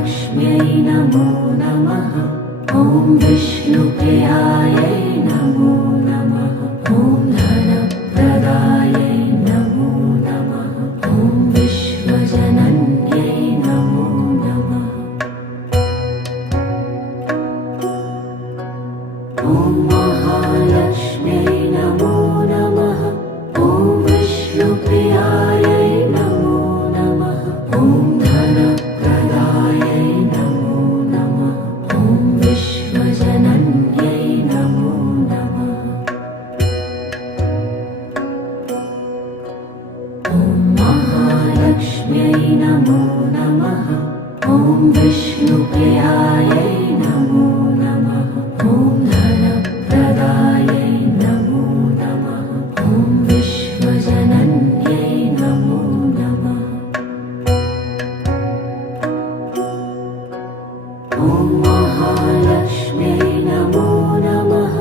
महालक्ष्म्यै नमो नमः। ॐ विष्णुप्रियायै नमो नमः। ॐ धनप्रदायै नमो नमः। ॐ विश्वजनन्यै नमो नमः। ॐ महालक्ष्म्यै नमो नमः। ॐ विष्णुप्रियायै नमो नमः। ॐ धनप्रदायै नमो नमः। ॐ विश्वजनन्यै नमो नमः। ॐ महालक्ष्म्यै नमो नमः। ॐ विष्णुप्रियायै नमो नमः। ॐ धनप्रदायै नमो नमः। ॐ विश्वजनन्यै नमो नमः। ॐ महालक्ष्म्यै नमो नमः।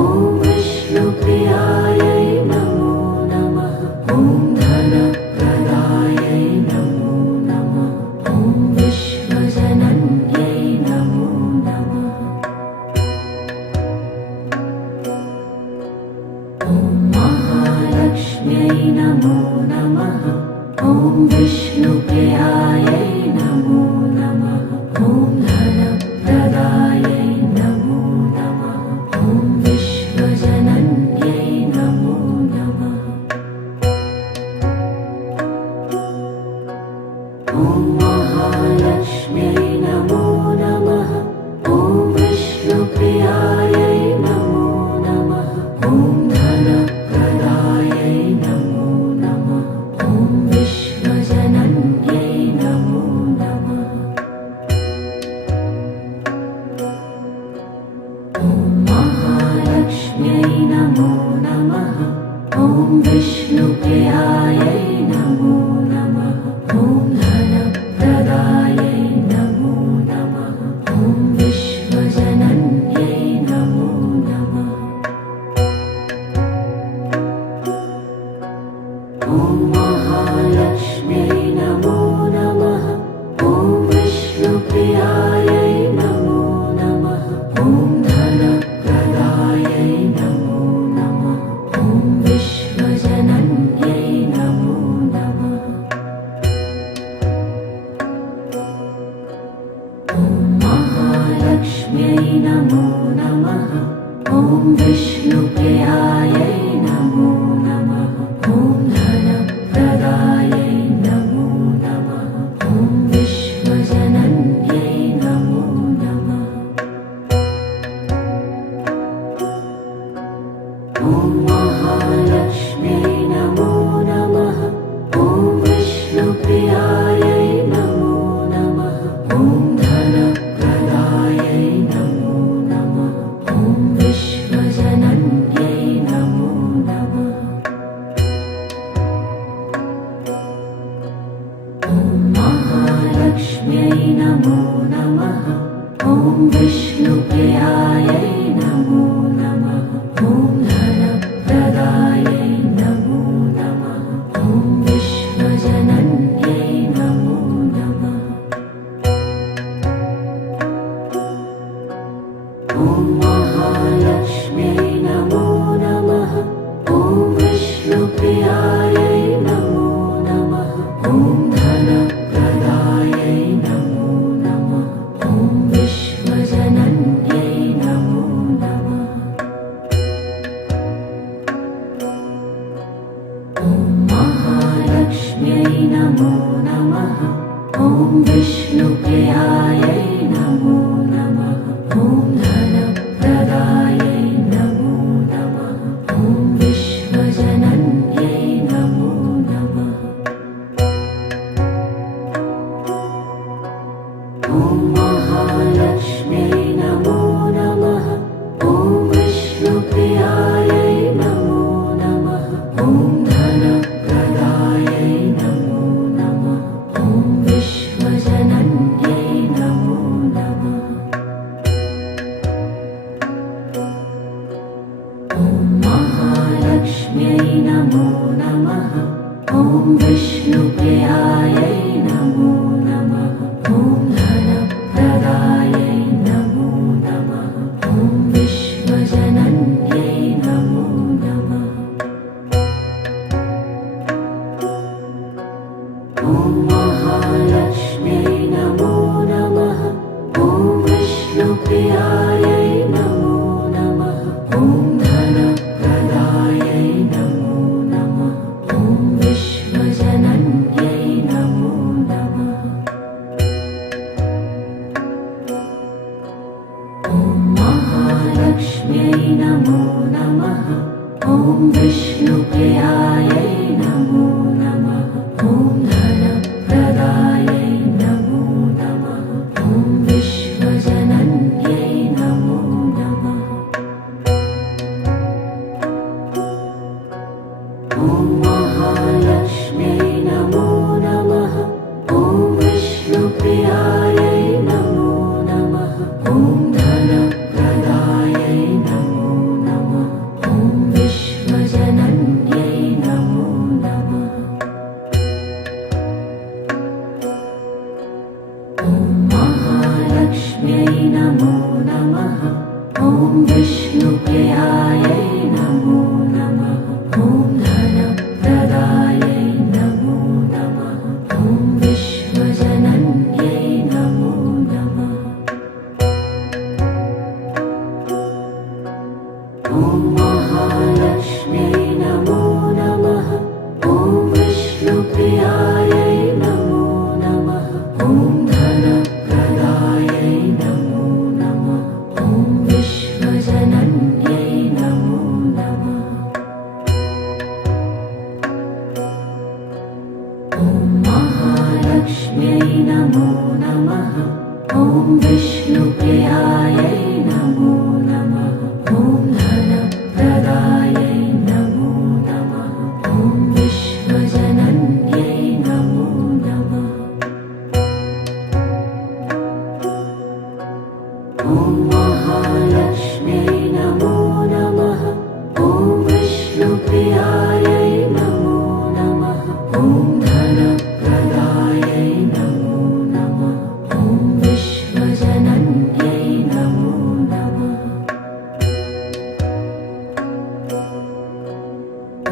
ॐ विष्णुप्रियायै नमो नमः। ॐ धनप्रदायै नमो नमः। ॐ विश्वजनन्यै नमो नमः। ॐ महालक्ष्म्यै नमो नमः। ॐ विष्णुप्रियायै नमो नमः। ॐ धनप्रदायै नमो नमः। ॐ विश्वजनन्यै नमो नमः। ॐ महालक्ष्म्यै नमो नमः। ॐ विष्णुप्रियायै नमो नमः। ॐ धनप्रदायै नमो नमः। ॐ विश्वजनन्यै नमो नमः। ॐ महालक्ष्म्यै नमो नमः। ॐ विष्णुप्रियायै नमो नमः। ॐ धनप्रदायै नमो नमः। ॐ विश्वजनन्यै नमो नमः। ॐ महालक्ष्म्यै नमो नमः। ॐ विष्णुप्रियायै नमो नमः। ॐ धनप्रदायै नमो नमः। ॐ विश्वजनन्यै नमो नमः। ॐ महालक्ष्म्यै नमो नमः। ॐ विष्णुप्रियायै नमो नमः। ॐ धनप्रदायै नमो नमः। ॐ विश्वजनन्यै नमो नमः। ॐ महालक्ष्म्यै नमो नमः। ॐ विष्णुप्रियायै नमो नमः। ॐ धनप्रदायै नमो नमः। ॐ विश्वजनन्यै नमो नमः। ॐ महालक्ष्म्यै नमो नमः। ॐ विष्णुप्रियायै नमो नमः। ॐ धनप्रदायै नमो नमः। ॐ विश्वजनन्यै नमो नमः। ॐ महालक्ष्म्यै नमो नमः। ॐ विष्णुप्रियायै नमो नमः। ॐ धनप्रदायै नमो नमः। ॐ विश्वजनन्यै नमो नमः। ॐ महालक्ष्म्यै नमो नमः। ॐ विष्णुप्रियायै नमो नमः। ॐ धनप्रदायै नमो नमः। ॐ विश्वजनन्यै नमो नमः। ॐ महालक्ष्म्यै नमो नमः। ॐ विष्णुप्रियायै नमो नमः। ॐ धनप्रदायै नमो नमः। ॐ विश्वजनन्यै नमो नमः। ॐ महालक्ष्म्यै नमो नमः। ॐ विष्णुप्रियायै नमो नमः। ॐ धन ॐ महालक्ष्म्यै नमो नमः। ॐ विष्णुप्रियायै नमो नमः। ॐ धनप्रदायै नमो नमः। ॐ विश्वजनन्यै नमो नमः। ॐ महालक्ष्म्यै नमो नमः। ॐ विष्णुप्रियायै नमो नमः। ॐ धनप्रदायै नमो नमः। ॐ विश्वजनन्यै नमो नमः। ॐ महालक्ष्म्यै नमो नमः। ॐ विष्णुप्रियायै नमो नमः। ॐ धनप्रदायै नमो नमः। ॐ विश्वजनन्यै नमो नमः। ॐ महालक्ष्म्यै नमो नमः। ॐ विष्णुप्रियायै नमो नमः। ॐ धनप्रदायै नमो नमः। ॐ विश्वजनन्यै नमो नमः। ॐ महालक्ष्म्यै नमो नमः। ॐ विष्णुप्रियायै नमो नमः। ॐ धनप्रदायै नमो नमः। ॐ विश्वजनन्यै नमो नमः। ॐ महालक्ष्म्यै नमो नमः। ॐ विष्णुप्रियायै नमो नमः। ॐ धनप्रदायै नमो नमः। ॐ विश्वजनन्यै नमो नमः। ॐ महालक्ष्म्यै नमो नमः। ॐ विष्णुप्रियायै नमो नमः। ॐ धनप्रदायै नमो नमः। ॐ विश्वजनन्यै नमो नमः।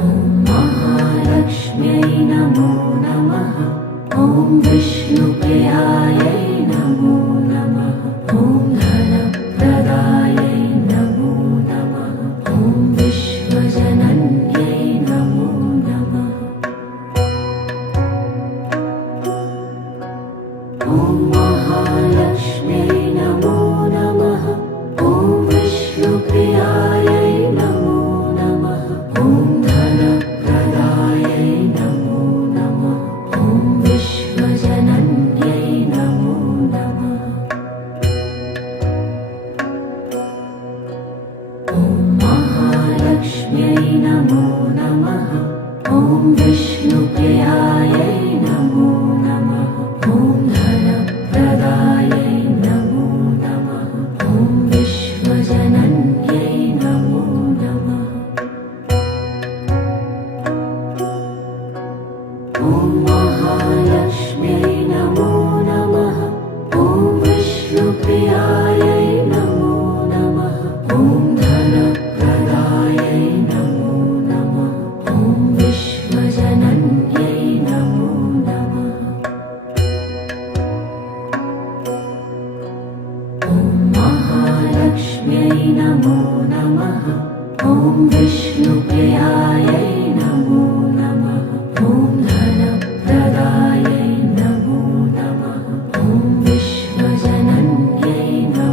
ॐ महालक्ष्म्यै नमो नमः। ॐ विष्णुप्रियायै नमो नमः। ॐ धनप्रदायै नमो नमः। ॐ विश्वजनन्यै नमो नमः। ॐ महालक्ष्म्यै नमो नमः। ॐ विष्णुप्रियायै नमो नमः। ॐ धनप्रदायै नमो नमः। ॐ विश्वजनन्यै नमो नमः। ॐ महालक्ष्म्यै नमो नमः। ॐ विष्णुप्रियायै नमो नमः। ॐ धनप्रदायै नमो नमः। ॐ विश्वजनन्यै नमो नमः। ॐ महालक्ष्म्यै नमो नमः। ॐ विष्णुप्रियायै नमो नमः। ॐ धनप्रदायै नमो नमः। ॐ विश्वजनन्यै नमो नमः। ॐ महालक्ष्म्यै नमो नमः। ॐ विष्णुप्रियायै नमो नमः। ॐ धनप्रदायै नमो नमः। ॐ विश्वजनन्यै नमो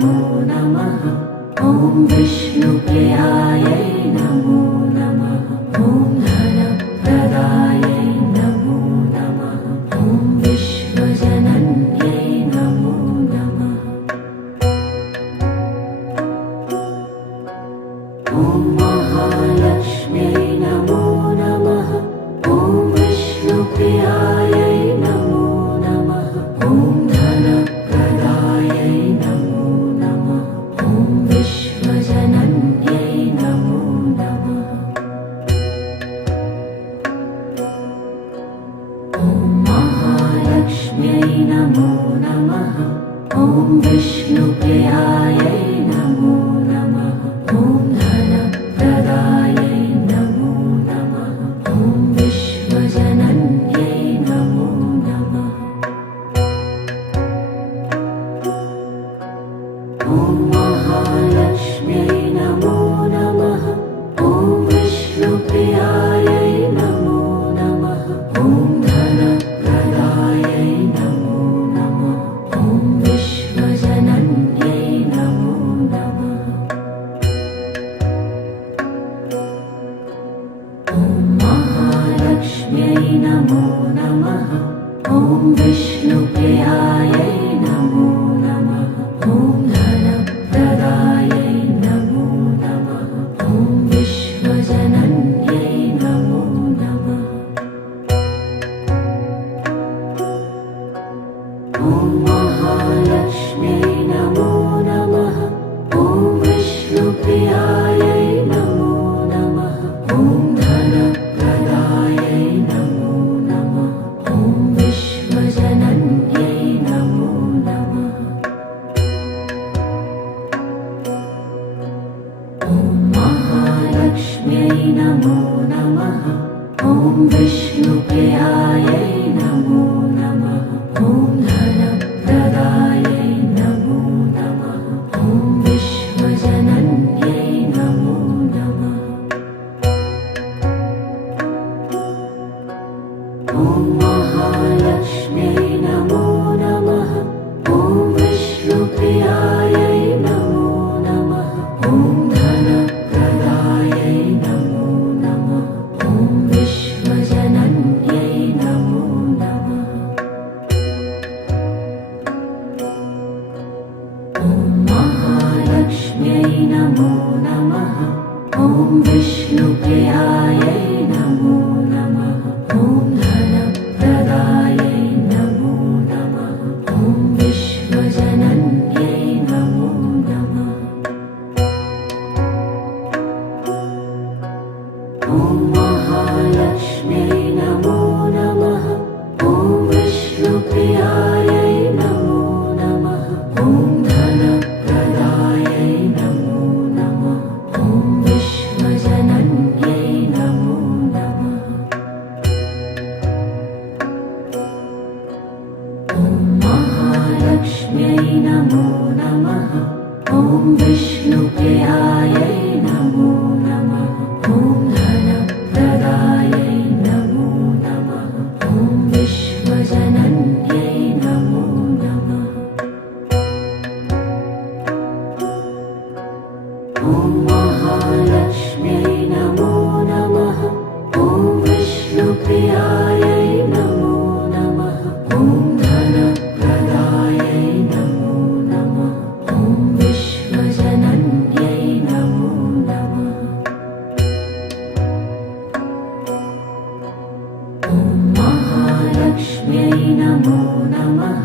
नमो नमः। ॐ विष्णुप्रियायै नमो नमः। ॐ धनप्रदायै नमो नमः। ॐ विश्वजनन्यै नमो नमः। ॐ महालक्ष्म्यै नमो नमः। ॐ विष्णुप्रियायै नमो नमः। ॐ धनप्रदायै नमो नमः। ॐ विश्वजनन्यै नमो नमः। ॐ महालक्ष्म्यै नमो नमः। ॐ विष्णुप्रियायै नमो नमः। ॐ धनप्रदायै नमो नमः। ॐ विश्वजनन्यै नमो नमः। ॐ महालक्ष्म्यै नमो नमः। ॐ विष्णुप्रियायै नमो नमः। ॐ धनप्रदायै नमो नमः। ॐ विश्वजनन्यै नमो नमः। ॐ महालक्ष्म्यै नमो नमः। ॐ विष्णुप्रियायै नमो नमः। ॐ धनप्रदायै नमो नमः। ॐ विश्वजनन्यै नमो नमः। ॐ महालक्ष्म्यै नमो नमः। ॐ विष्णुप्रियायै नमो नमः। ॐ धनप्रदायै नमो नमः। ॐ विश्वजनन्यै नमो नमः। ॐ महालक्ष्म्यै नमो नमः। ॐ विष्णुप्रियायै नमो नमः। ॐ धनप्रदायै नमो नमः। ॐ विश्वजनन्यै नमो नमः। ॐ महालक्ष्म्यै नमो नमः। ॐ विष्णुप्रियायै नमो नमः। ॐ धनप्रदायै नमो नमः। ॐ विश्वजनन्यै नमो नमः। ॐ महालक्ष्म्यै नमो नमः। ॐ विष्णुप्रियायै नमो नमः। ॐ धनप्रदायै नमो नमः। ॐ विश्वजनन्यै नमो नमः। ॐ महालक्ष्म्यै नमो नमः। ॐ विष्णुप्रियायै नमो नमः। ॐ धनप्रदायै नमो नमः। ॐ विश्वजनन्यै नमो नमः। ॐ महालक्ष्म्यै नमो नमः। ॐ विष्णुप्रियायै नमो नमः। ॐ धनप्रदायै नमो नमः। ॐ विश्वजनन्यै नमो नमः। ॐ महालक्ष्म्यै नमो नमः। ॐ विष्णुप्रियायै नमो नमः। ॐ धनप्रदायै नमो नमः। ॐ विश्वजनन्यै नमो नमः। ॐ महालक्ष्म्यै नमो नमः।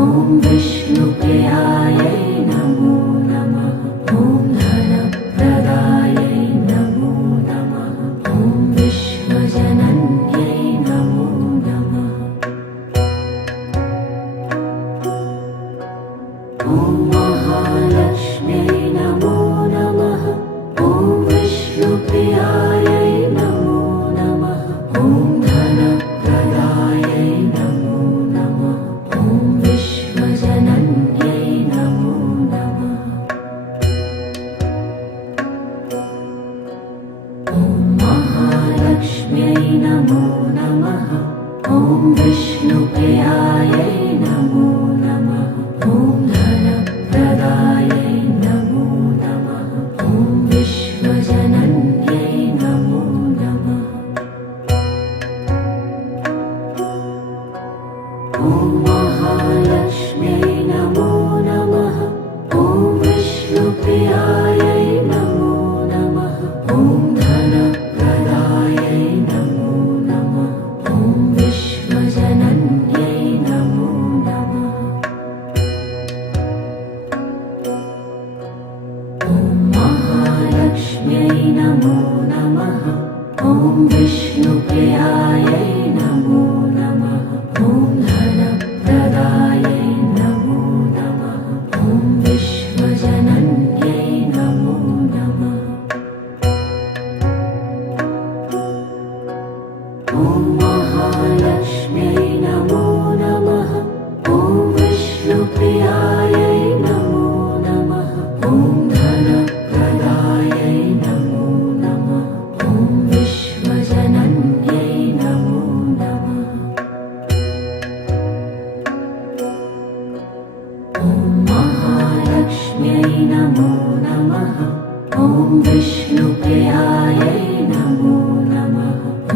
ॐ विष्णुप्रियायै नमो नमः। ॐ धनप्रदायै नमो नमः। ॐ विश्वजनन्यै नमो नमः। ॐ महालक्ष्म्यै नमो नमः। ॐ विष्णुप्रियायै नमो नमः। ॐ धनप्रदायै नमो नमः। ॐ विश्वजनन्यै नमो नमः। ॐ महालक्ष्म्यै नमो नमः। ॐ विष्णुप्रियायै नमो नमः। ॐ धनप्रदायै नमो नमः। ॐ विष्णुप्रियायै नमो नमः। ॐ धनप्रदायै नमो नमः। ॐ विश्वजनन्यै नमो नमः। ॐ महालक्ष्म्यै नमो नमः। ॐ विष्णुप्रियायै नमो नमः। ॐ धनप्रदायै नमो नमः। ॐ विश्वजनन्यै नमो नमः। ॐ महालक्ष्म्यै नमो नमः। ॐ विष्णुप्रियायै नमो नमः।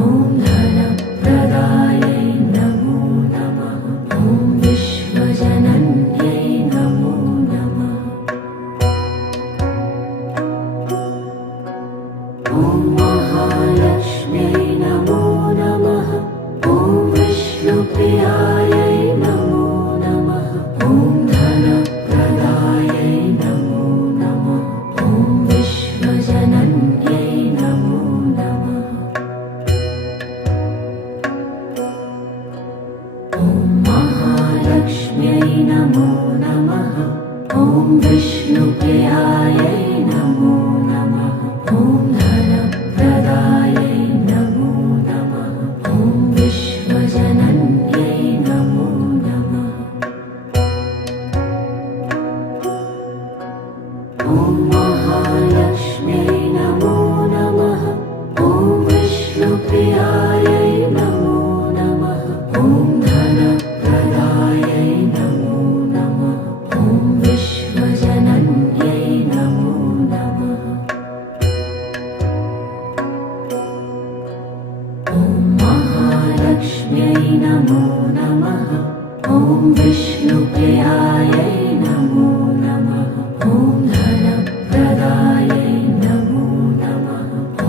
ॐ धनप्रदायै नमो नमः। ॐ विश्वजनन्यै नमो नमः। ॐ महालक्ष्म्यै नमो नमः। ॐ विष्णुप्रियायै नमो नमः। ॐ धनप्रदायै नमो नमः। ॐ विश्वजनन्यै नमो नमः। ॐ महालक्ष्म्यै नमो नमः। ॐ विष्णुप्रियायै नमो नमः। ॐ धनप्रदायै नमो नमः। ॐ विश्वजनन्यै नमो नमः। ॐ महालक्ष्म्यै नमो नमः। ॐ विष्णुप्रियायै नमो नमः। ॐ धनप्रदायै नमो नमः। ॐ विश्वजनन्यै नमो नमः। ॐ महालक्ष्म्यै नमो नमः। ॐ विष्णुप्रियायै नमो नमः। ॐ धनप्रदायै नमो नमः।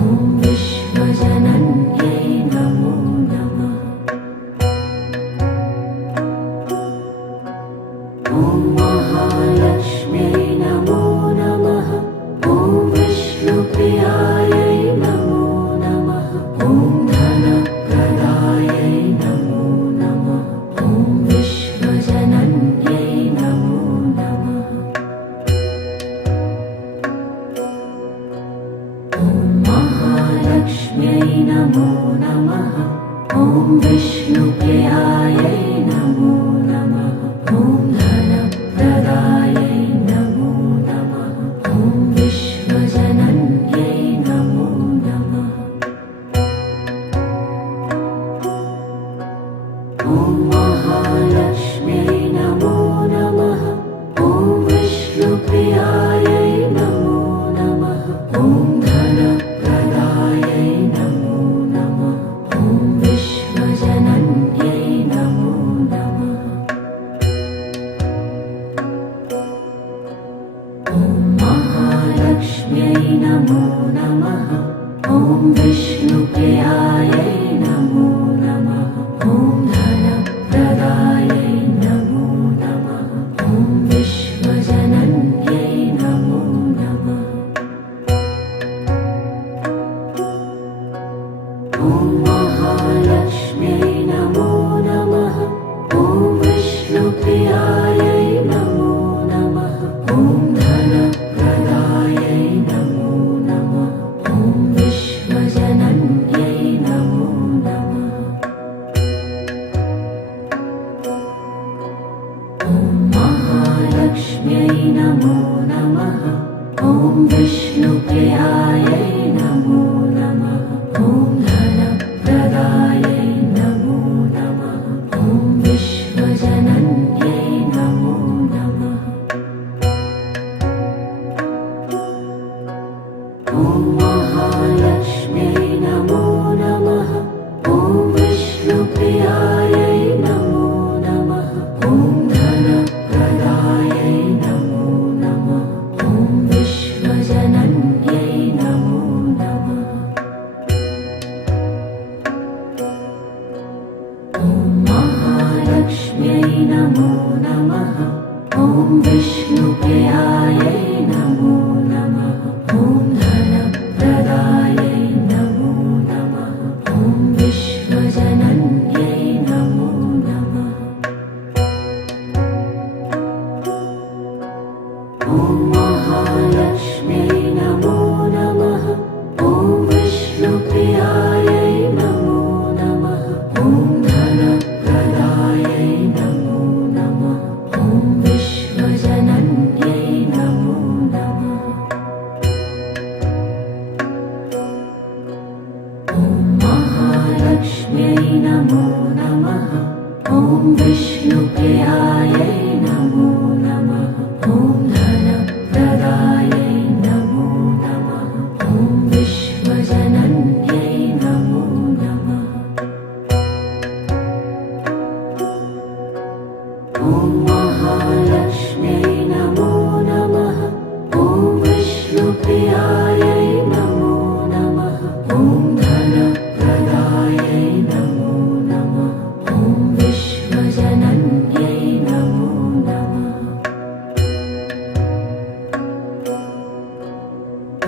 ॐ विश्वजनन्यै नमो नमः। ॐ महालक्ष्म्यै नमो नमः। ॐ विष्णुप्रियायै नमो नमः। ॐ धनप्रदायै नमो नमः। ॐ विश्वजनन्यै नमो नमः। ॐ महालक्ष्म्यै नमो नमः। ॐ विष्णुप्रियायै नमो नमः। ॐ धनप्रदायै नमो नमः। ॐ विश्वजनन्यै नमो नमः। ॐ महालक्ष्म्यै नमो नमः। ॐ विष्णुप्रियायै नमो नमः। ॐ धनप्रदायै नमो नमः। ॐ विश्वजनन्यै नमो नमः। ॐ महालक्ष्म्यै नमो नमः। ॐ विष्णुप्रियायै नमो नमः। ॐ धनप्रदायै नमो नमः। ॐ विश्वजनन्यै नमो नमः। ॐ महालक्ष्म्यै नमो नमः। ॐ विष्णुप्रियायै नमो नमः। ॐ धनप्रदायै नमो नमः। ॐ विश्वजनन्यै नमो नमः। ॐ महालक्ष्म्यै नमो नमः। ॐ विष्णुप्रियायै नमो नमः। ॐ धनप्रदायै नमो नमः। ॐ विश्वजनन्यै नमो नमः। ॐ महालक्ष्म्यै नमो नमः। ॐ विष्णुप्रियायै नमो नमः। ॐ धनप्रदायै नमो नमः। ॐ विश्वजनन्यै नमो नमः। ॐ महालक्ष्म्यै नमो नमः। ॐ विष्णुप्रियायै नमो नमः। ॐ धनप्रदायै विष्णुप्रियायै नमो नमः। ॐ धनप्रदायै नमो नमः। ॐ विश्वजनन्यै नमो नमः। ॐ महालक्ष्म्यै नमो नमः। ॐ विष्णुप्रियायै नमो नमः। ॐ धनप्रदायै नमो नमः। ॐ विश्वजनन्यै नमो नमः। ॐ महालक्ष्म्यै नमो नमः। ॐ विष्णुप्रियायै नमो नमः। ॐ धनप्रदायै नमो नमः। ॐ विश्वजनन्यै नमो नमः।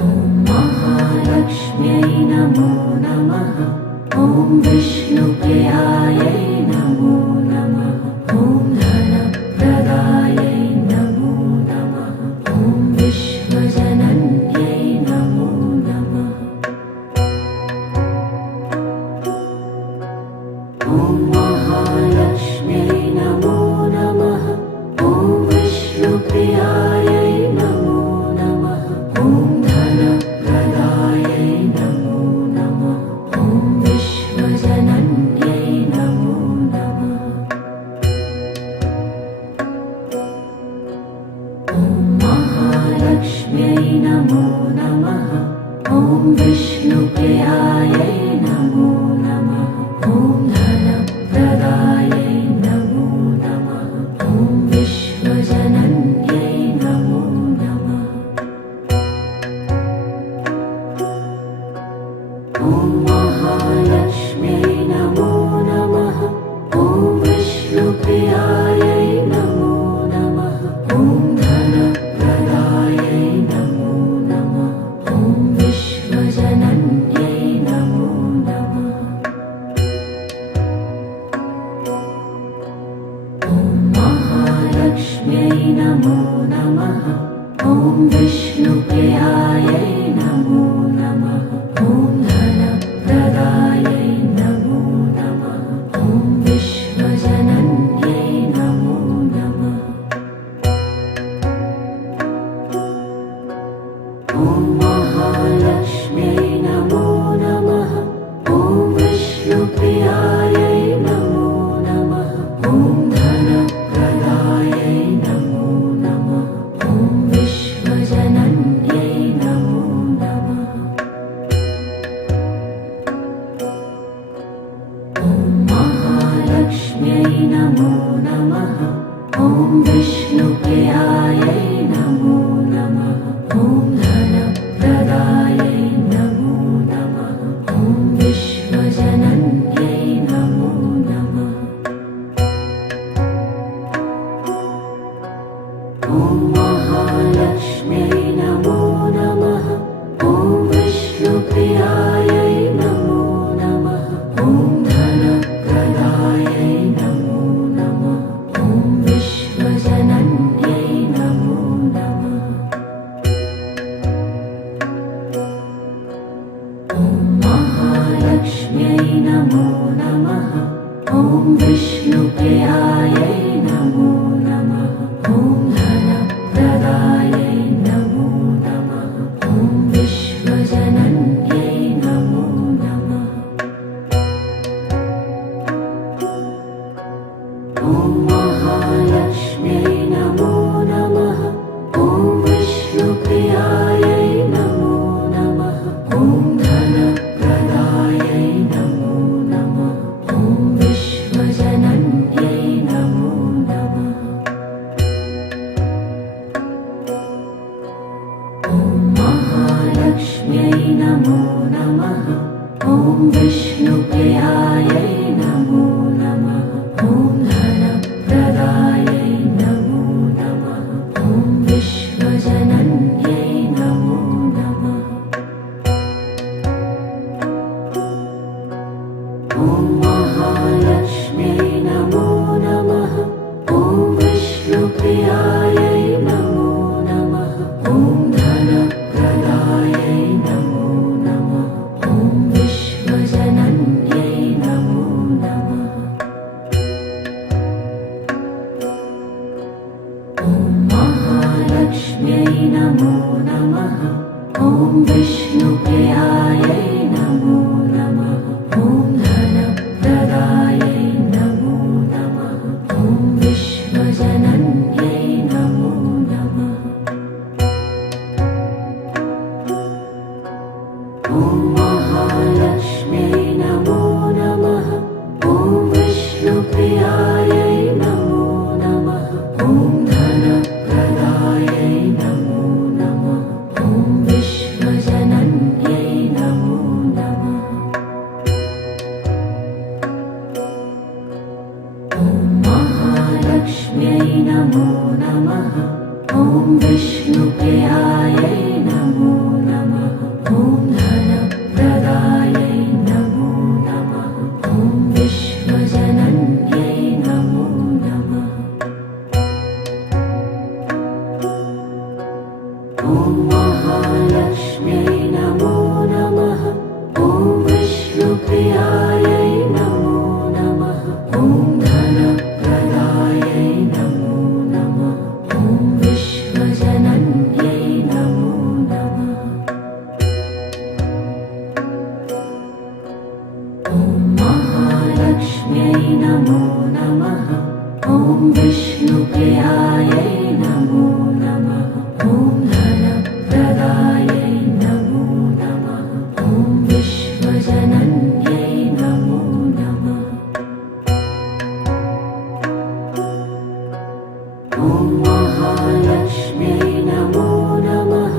ॐ महालक्ष्म्यै नमो नमः। ॐ विष्णुप्रियायै नमो नमः। ॐ धनप्रदायै नमो नमः। ॐ विश्वजनन्यै नमो नमः। ॐ महालक्ष्म्यै नमो नमः। ॐ विष्णुप्रियायै नमो नमः। ॐ धनप्रदायै नमो नमः। ॐ विश्वजनन्यै नमो नमः। ॐ महालक्ष्म्यै नमो नमः। ॐ विष्णुप्रियायै नमो नमः। ॐ धनप्रदायै नमो नमः। ॐ विश्वजनन्यै नमो नमः। ॐ महालक्ष्म्यै नमो नमः। ॐ विष्णुप्रियायै नमो नमः। ॐ धनप्रदायै नमो नमः। ॐ विश्वजनन्यै नमो नमः। ॐ महालक्ष्म्यै नमो नमः। ॐ विष्णुप्रियायै नमो नमः। ॐ धनप्रदायै नमो नमः। ॐ विश्वजनन्यै नमो नमः। ॐ महालक्ष्म्यै नमो नमः। ॐ विष्णुप्रियायै नमो नमः। ॐ धनप्रदायै नमो नमः। ॐ विश्वजनन्यै नमो नमः। ॐ महालक्ष्म्यै नमो नमः। ॐ विष्णुप्रियायै नमो नमः। ॐ धनप्रदायै नमो नमः। ॐ विश्वजनन्यै नमो नमः। ॐ महालक्ष्म्यै नमो नमः। ॐ विष्णुप्रियायै नमो नमः। ॐ धनप्रदायै नमो नमः। ॐ विश्वजनन्यै नमो नमः। ॐ महालक्ष्म्यै नमो नमः। ॐ विष्णुप्रियायै नमो नमः। ॐ धनप्रदायै नमो नमः। ॐ विश्वजनन्यै नमो नमः। ॐ महालक्ष्म्यै नमो नमः। ॐ विष्णुप्रियायै नमो नमः। ॐ धनप्रदायै नमो नमः। ॐ विश्वजनन्यै नमो नमः। ॐ महालक्ष्म्यै नमो नमः। ॐ विष्णुप्रियायै नमो नमः। ॐ धनप्रदायै नमो नमः। ॐ विश्वजनन्यै नमो नमः। ॐ महालक्ष्म्यै नमो नमः। ॐ विष्णुप्रियायै नमो नमः। ॐ धनप्रदायै नमो नमः। ॐ विष्णु नमो नमः ॐ विष्णुप्रियायै नमो नमः ॐ धनप्रदायै नमो नमः ॐ विश्वजनन्यै नमो नमः ॐ महालक्ष्म्यै नमो नमः ॐ विष्णुप्रियायै नमो नमः ॐ धनप्रदायै नमो नमः ॐ विश्वजनन्यै नमो नमः ॐ महालक्ष्म्यै नमो नमः ॐ विष्णुप्रियायै नमो नमः ॐ धनप्रदायै नमो नमः ॐ विश्वजनन्यै नमो नमः ॐ महालक्ष्म्यै नमो नमः ॐ विष्णुप्रियायै नमो नमः ॐ धनप्रदायै नमो नमः ॐ विश्वजनन्यै नमो नमः ॐ महालक्ष्म्यै नमो नमः ॐ विष्णुप्रियायै नमो नमः ॐ धनप्रदायै नमो नमः ॐ विश्वजनन्यै नमो नमः ॐ महालक्ष्म्यै नमो नमः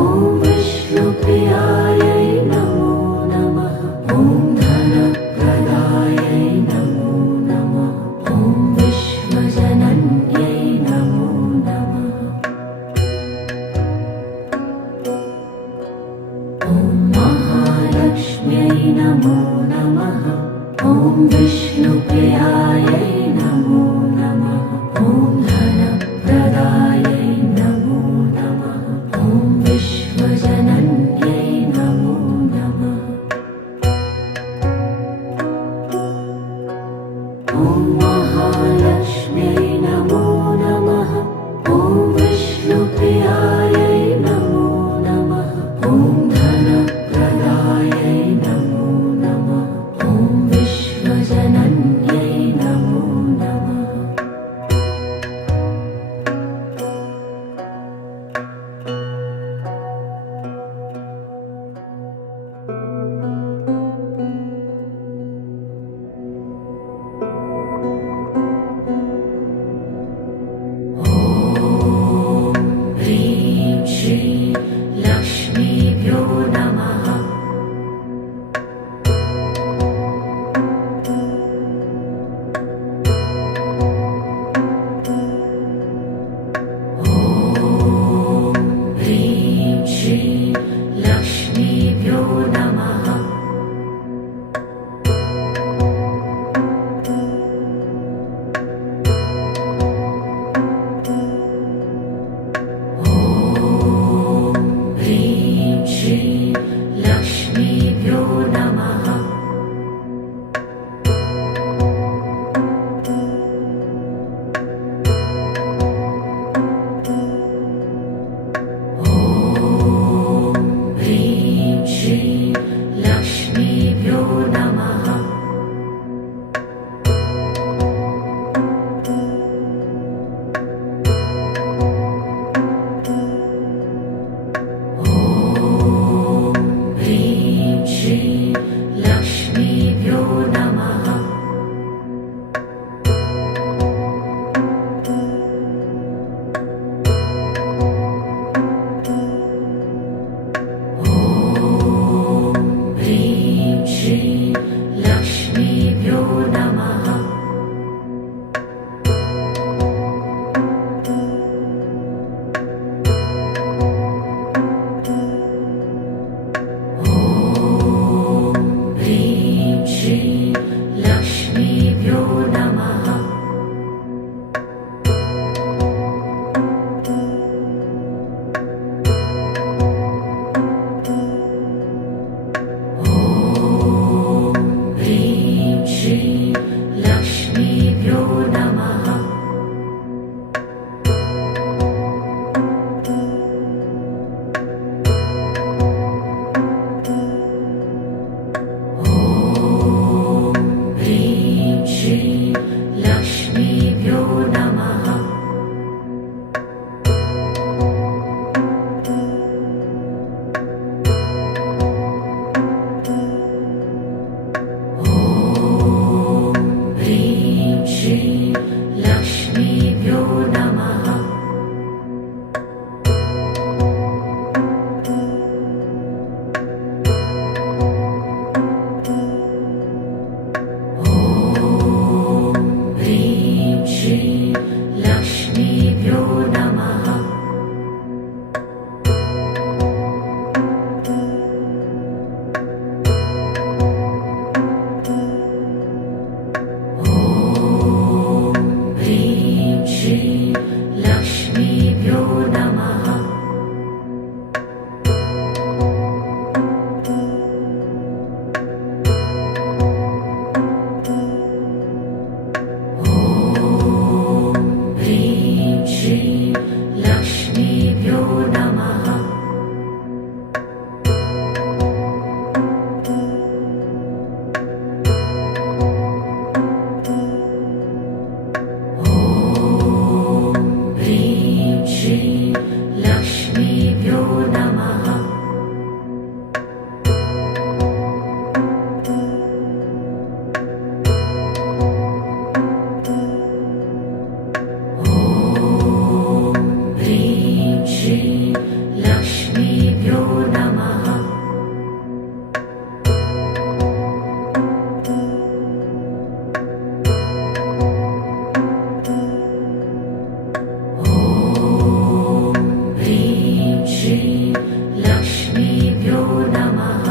ॐ विष्णुप्रियायै नमो नमः ॐ धनप्रदायै नमो नमः ॐ विश्वजनन्यै नमो नमः ॐ महालक्ष्म्यै नमो नमः ॐ विष्णुप्रियायै नमो नमः ॐ धनप्रदायै नमो नमः ॐ विश्वजनन्यै नमो नमः ॐ महालक्ष्म्यै नमो नमः ॐ विष्णुप्रियायै नमो नमः ॐ धनप्रदायै नमो नमः ॐ विश्वजनन्यै लक्ष्मीभ्यो नमः। ह्रीं श्रीं लक्ष्मीभ्यो नमः। ह्रीं श्रीं लक्ष्मीभ्यो नमः।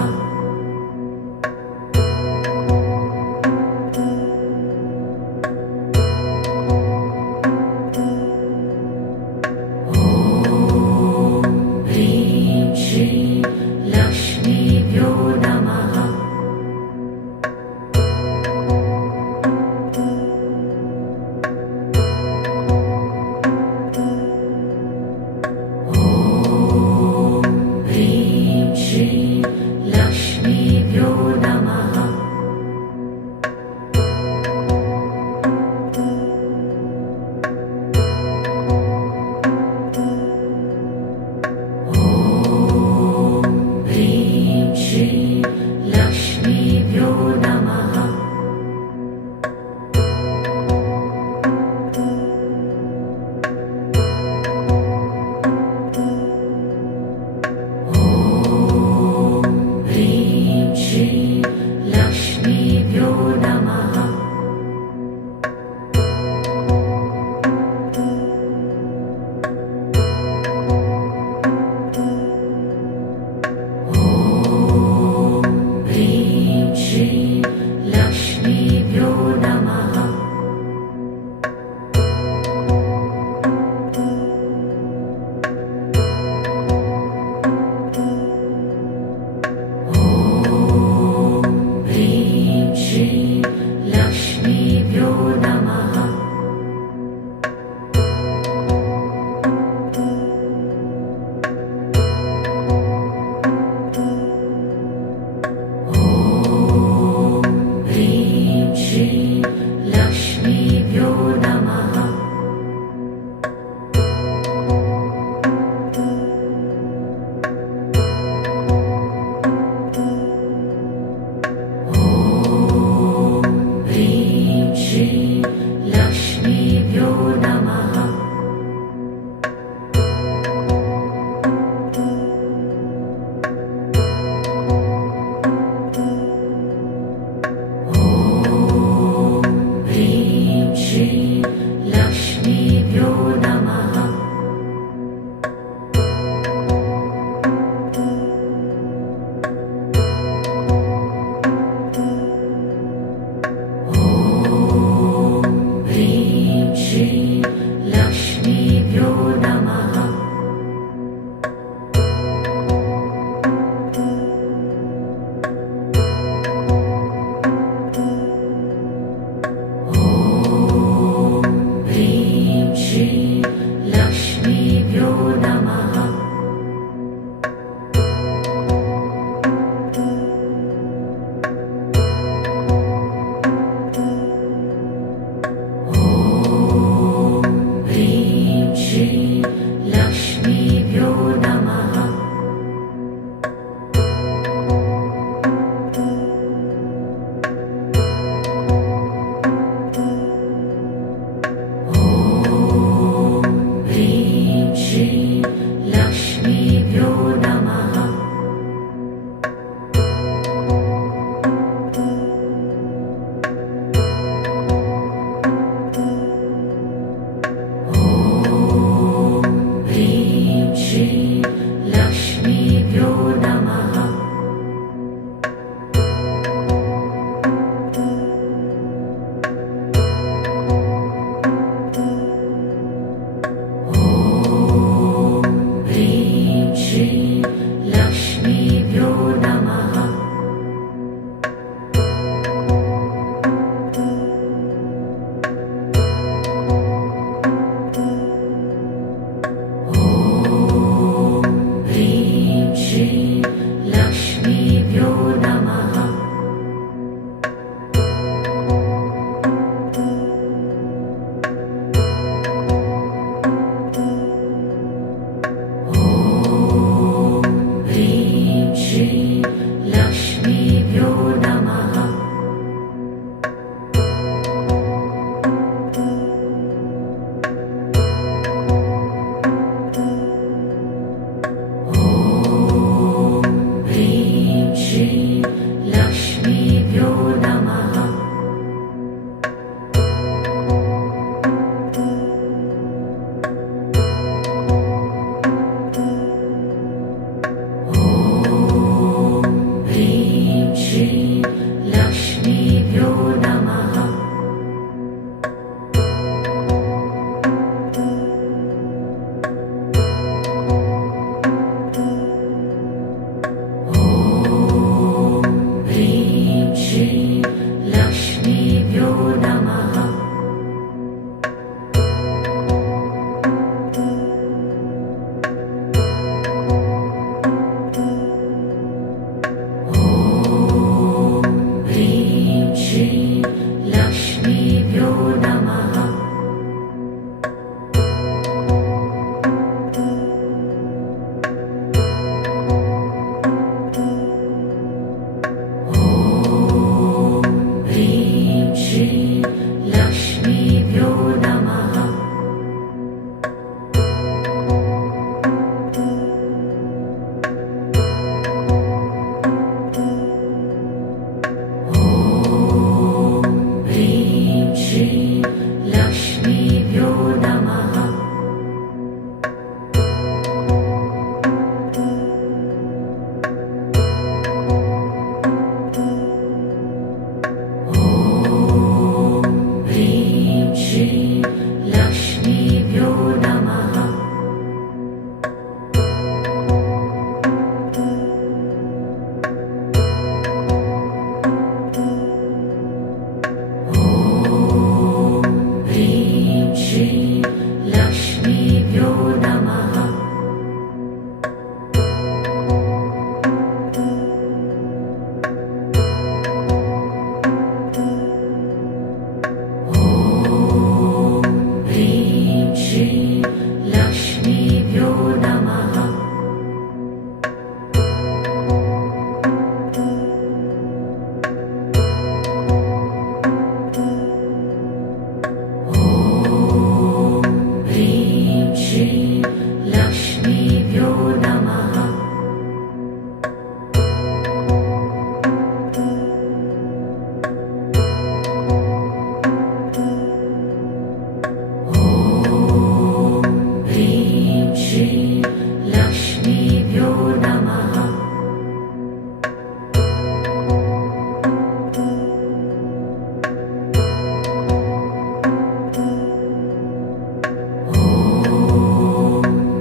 लक्ष्मीभ्यो नमः।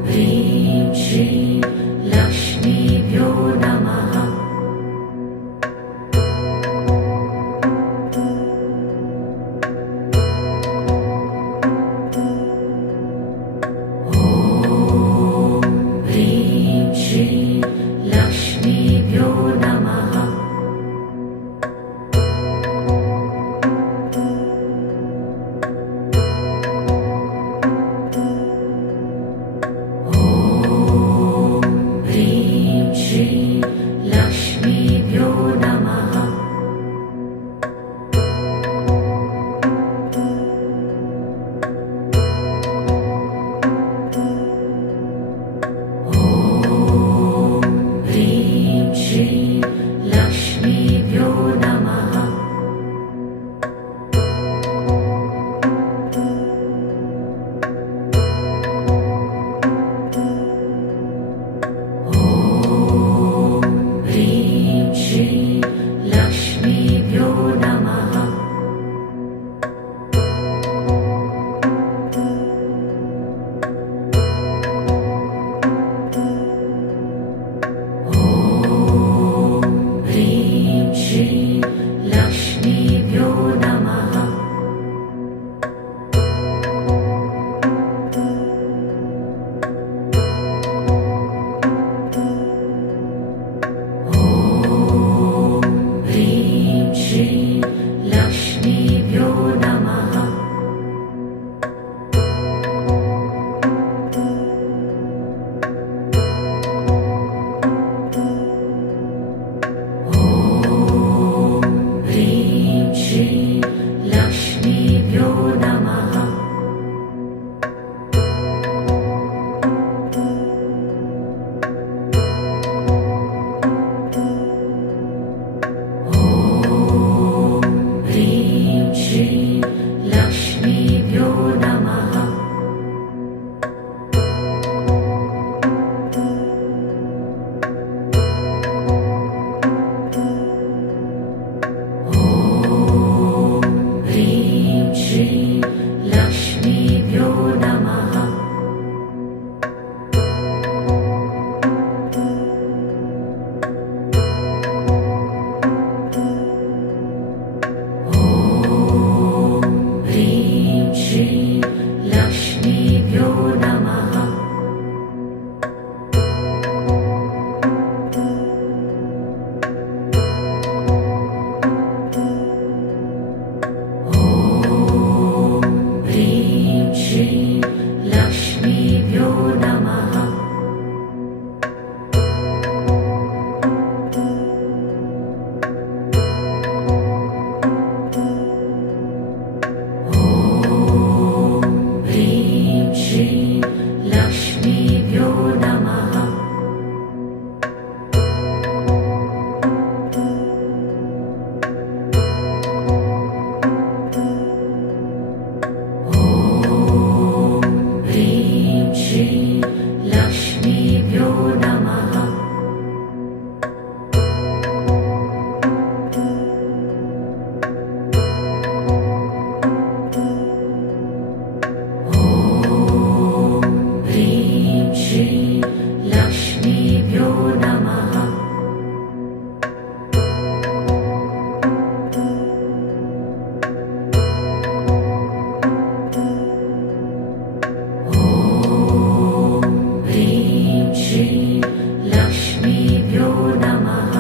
ह्रीं श्रीं लक्ष्मीभ्यो नमः। ह्रीं श्रीं लक्ष्मीभ्यो नमः। ह्रीं श्रीं लक्ष्मीभ्यो नमः। ह्रीं श्रीं लक्ष्मीभ्यो नमः। ह्रीं श्रीं लक्ष्मीभ्यो नमः। ह्रीं श्रीं लक्ष्मीभ्यो नमः। ह्रीं श्रीं लक्ष्मीभ्यो नमः। ह्रीं श्रीं लक्ष्मीभ्यो नमः। ह्रीं श्रीं लक्ष्मीभ्यो नमः। ह्रीं श्रीं लक्ष्मीभ्यो नमः। ह्रीं श्रीं लक्ष्मीभ्यो नमः। ह्रीं श्रीं लक्ष्मीभ्यो नमः। ह्रीं श्रीं लक्ष्मीभ्यो नमः। ह्रीं श्रीं लक्ष्मीभ्यो नमः। ह्रीं श्रीं लक्ष्मीभ्यो नमः। ह्रीं श्रीं लक्ष्मीभ्यो नमः।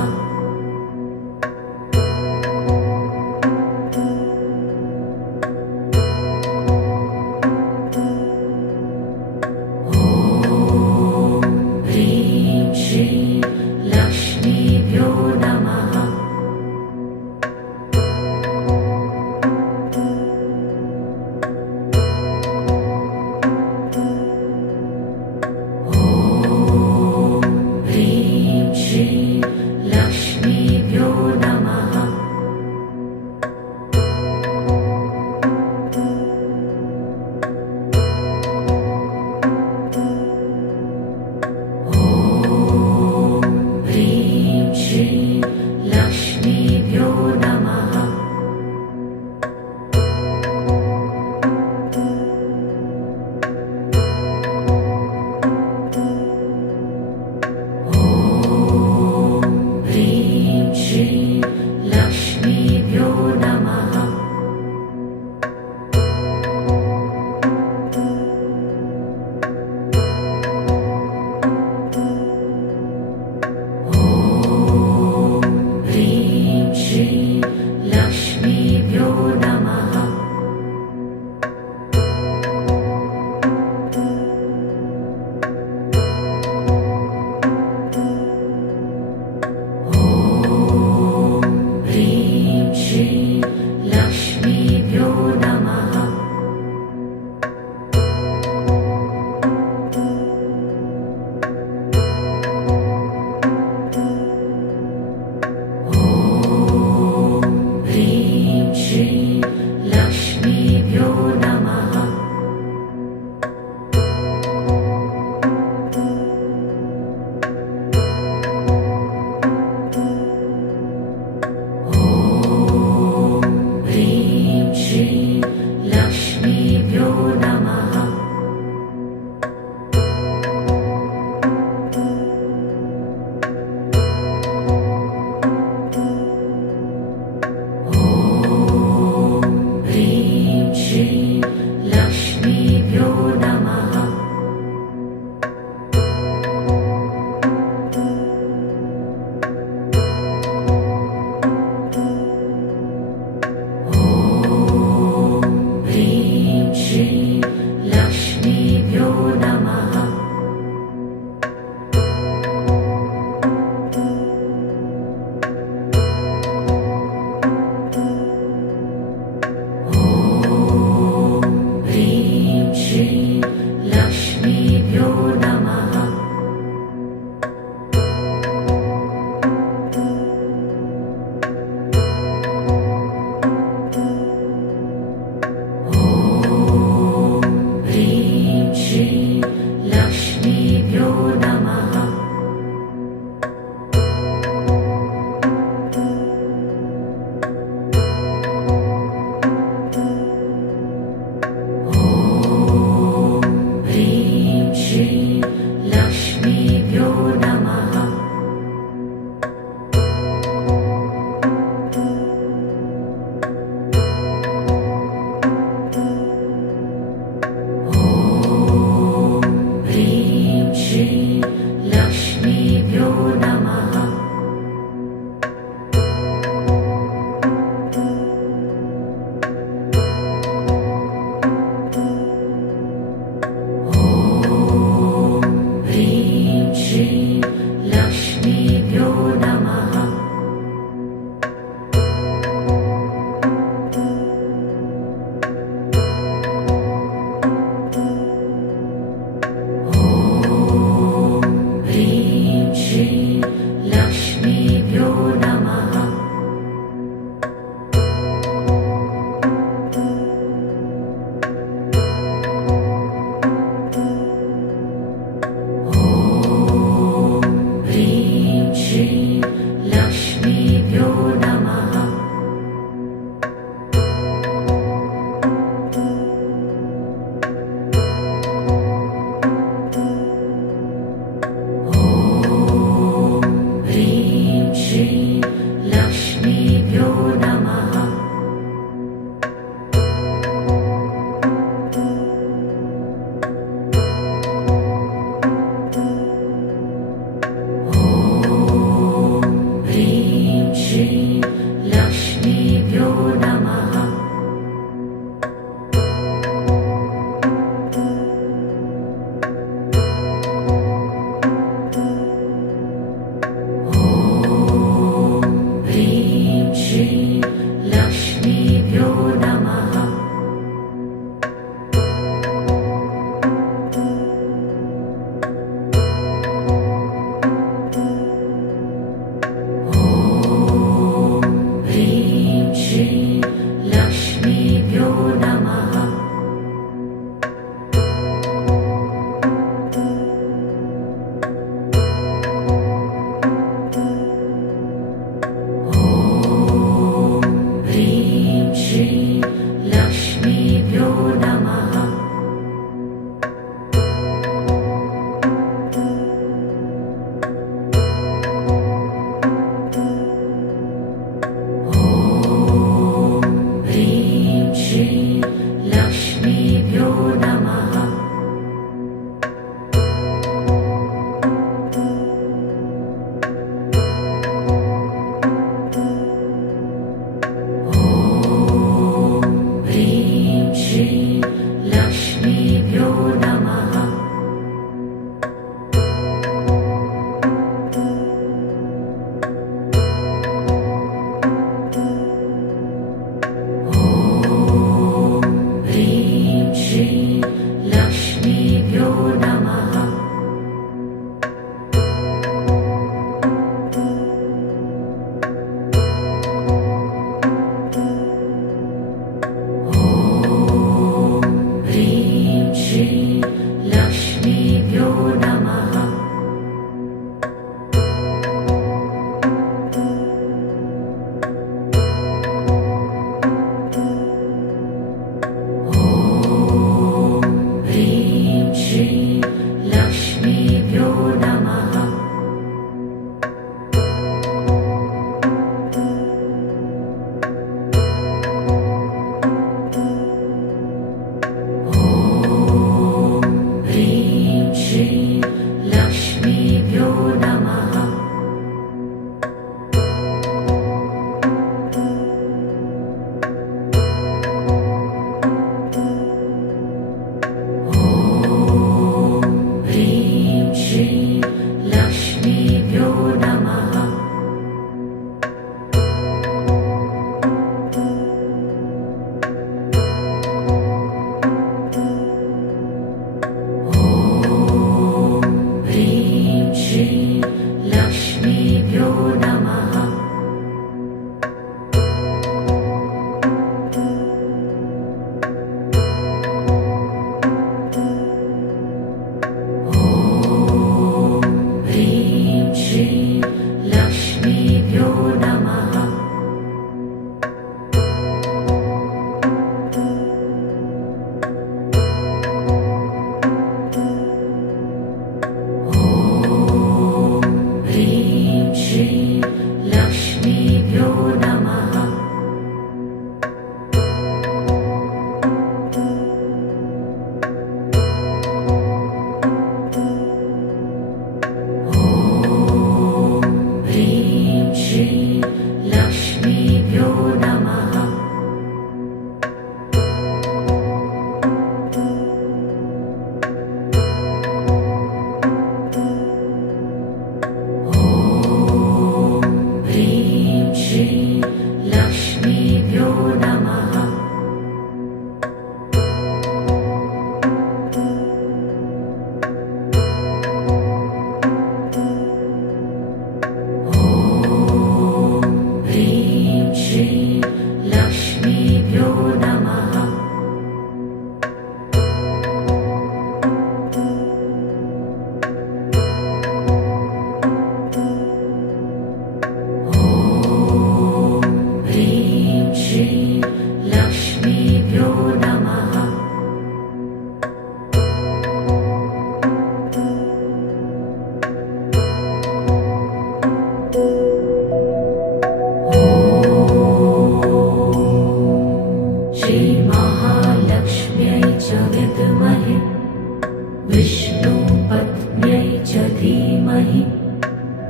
धीमहि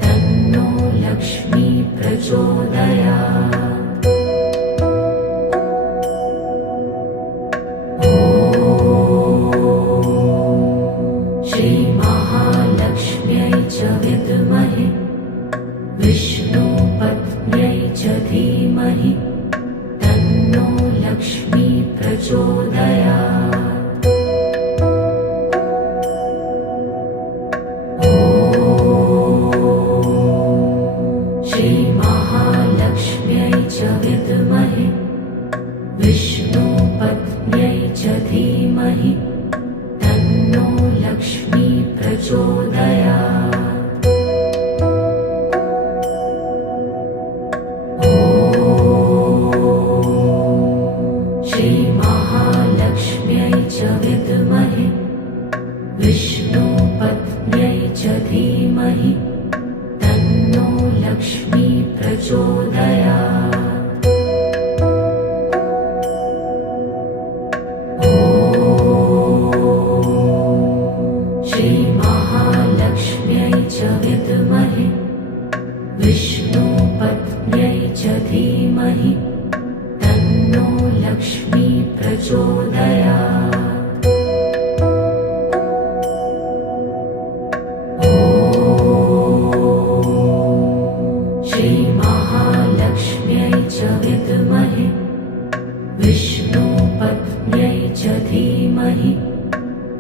तन्नो लक्ष्मी प्रचोदयात्। श्रीमहालक्ष्म्यै च विद्महे विष्णुपत्न्यै च धीमहि तन्नो लक्ष्मी प्रचोदयात्। श्रीमहालक्ष्म्यै च विद्महे विष्णुपत्न्यै च धीमहि तन्नो लक्ष्मी प्रचोदयात्। श्रीमहालक्ष्म्यै च विद्महे विष्णुपत्न्यै च धीमहि तन्नो लक्ष्मी प्रचोदयात्। श्रीमहालक्ष्म्यै च विद्महे विष्णुपत्न्यै च धीमहि तन्नो लक्ष्मी प्रचोदयात्। श्रीमहालक्ष्म्यै च विद्महे विष्णुपत्न्यै च धीमहि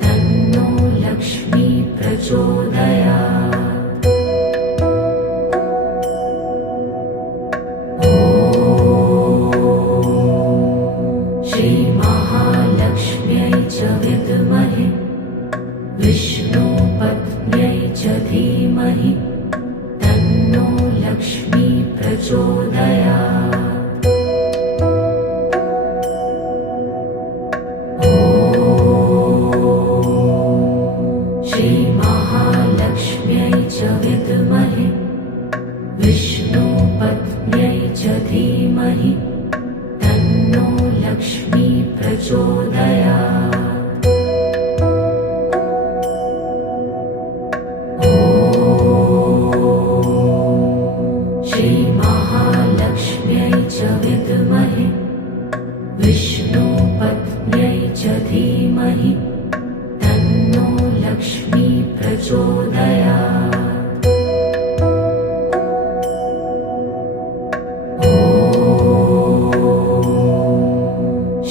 तन्नो लक्ष्मी प्रचोदयात्। श्रीमहालक्ष्म्यै च विद्महे विष्णुपत्न्यै च धीमहि तन्नो लक्ष्मी प्रचोदयात्। श्रीमहालक्ष्म्यै च विद्महे विष्णुपत्न्यै च धीमहि तन्नो लक्ष्मी प्रचोदयात्। श्रीमहालक्ष्म्यै च विद्महे विष्णुपत्न्यै च धीमहि तन्नो लक्ष्मी प्रचोदयात्।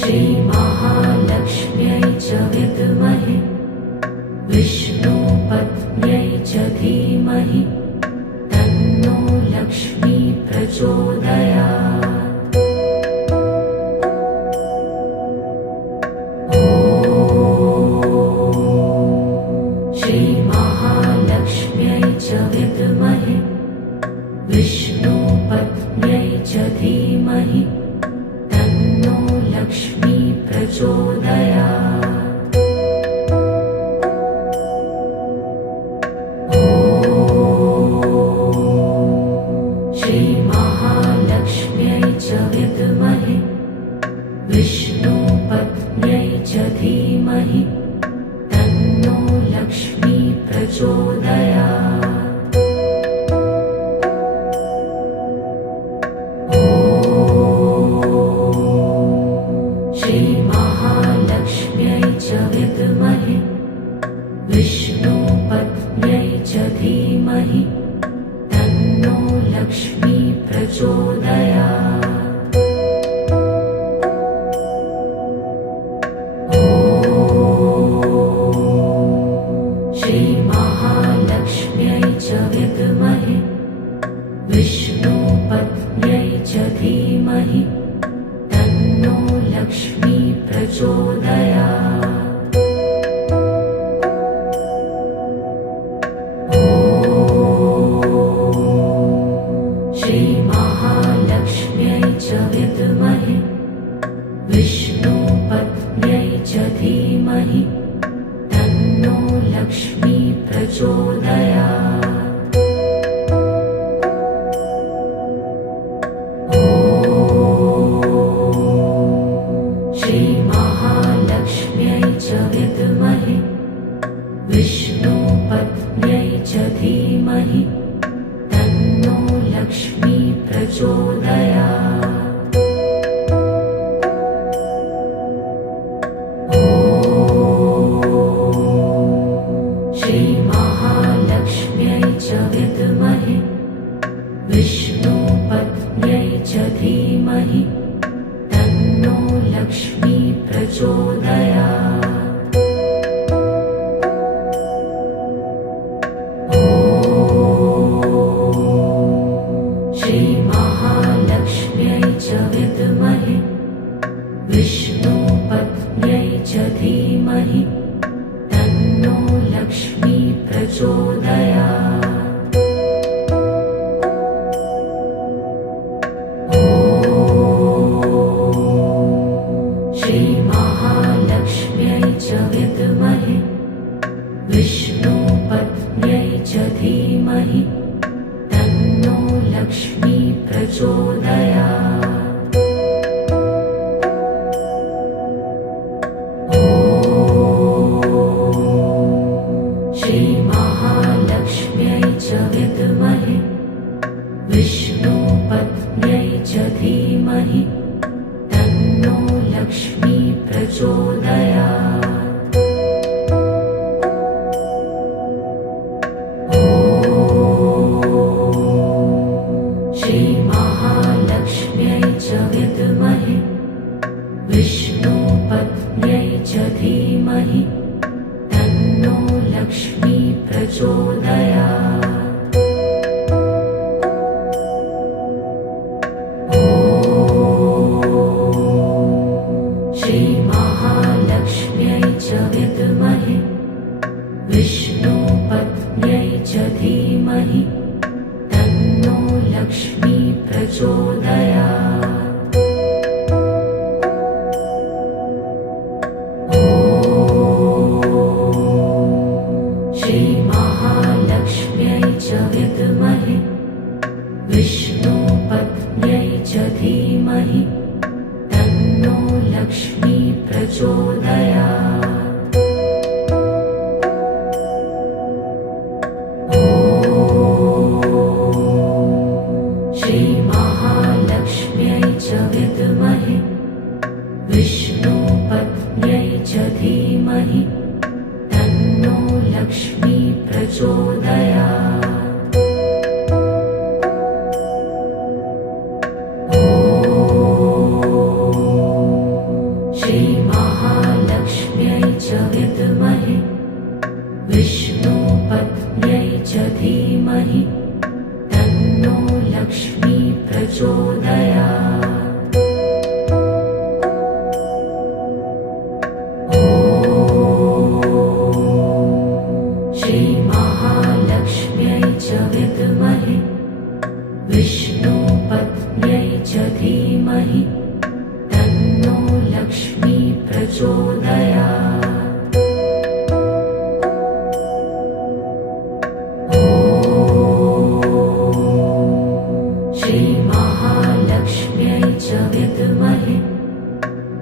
श्रीमहालक्ष्म्यै च विद्महे विष्णुपत्न्यै च धीमहि तन्नो लक्ष्मी प्रचोदयात्। श्रीमहालक्ष्म्यै च विद्महे विष्णुपत्न्यै च धीमहि तन्नो लक्ष्मी प्रचोदयात्। श्रीमहालक्ष्म्यै च विद्महे विष्णुपत्न्यै च धीमहि तन्नो लक्ष्मी प्रचोदयात्। श्रीमहालक्ष्म्यै च विद्महे विष्णुपत्न्यै च धीमहि तन्नो लक्ष्मी प्रचोदयात्। श्रीमहालक्ष्म्यै च विद्महे विष्णुपत्न्यै च धीमहि तन्नो लक्ष्मी प्रचोदयात्। श्रीमहालक्ष्म्यै च विद्महे विष्णुपत्न्यै च धीमहि तन्नो लक्ष्मी प्रचोदयात्। श्रीमहालक्ष्म्यै च विद्महे विष्णुपत्न्यै च धीमहि धीमहि तन्नो लक्ष्मी प्रचोदयात्। ॐ श्रीमहालक्ष्म्यै च विद्महे विष्णुपत्न्यै च धीमहि तन्नो लक्ष्मी प्रचोदयात्। श्रीमहालक्ष्म्यै च विद्महे विष्णुपत्न्यै च धीमहि तन्नो लक्ष्मी प्रचोदयात्। श्रीमहालक्ष्म्यै च विद्महे विष्णुपत्न्यै च धीमहि तन्नो लक्ष्मी प्रचोदयात्। श्रीमहालक्ष्म्यै च विद्महे विष्णुपत्न्यै च धीमहि तन्नो लक्ष्मी प्रचोदयात्। श्रीमहालक्ष्म्यै च विद्महे विष्णुपत्न्यै च धीमहि तन्नो लक्ष्मी प्रचोदयात्। श्रीमहालक्ष्म्यै च विद्महे विष्णुपत्न्यै च धीमहि तन्नो लक्ष्मी प्रचोदयात्। श्रीमहालक्ष्म्यै च विद्महे विष्णुपत्न्यै च धीमहि तन्नो लक्ष्मी प्रचोदयात्। श्रीमहालक्ष्म्यै च विद्महे विष्णुपत्न्यै च धीमहि तन्नो लक्ष्मी प्रचोदयात्। श्रीमहालक्ष्म्यै च विद्महे विष्णुपत्न्यै च धीमहि तन्नो लक्ष्मी प्रचोदयात्। श्रीमहालक्ष्म्यै च विद्महे विष्णुपत्न्यै च धीमहि तन्नो लक्ष्मी प्रचोदयात्। श्रीमहालक्ष्म्यै च विद्महे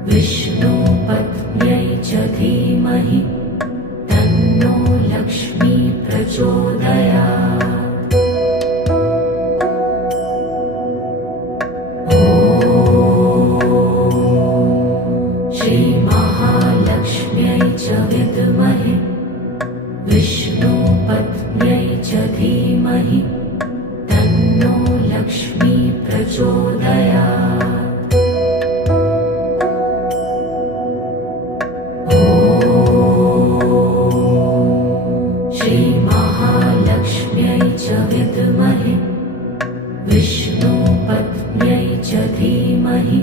विष्णुपत्न्यै च धीमहि तन्नो लक्ष्मी प्रचोदयात्। श्रीमहालक्ष्म्यै च विद्महे विष्णुपत्न्यै च धीमहि तन्नो लक्ष्मी प्रचोदयात्। श्रीमहालक्ष्म्यै च विद्महे विष्णुपत्न्यै च धीमहि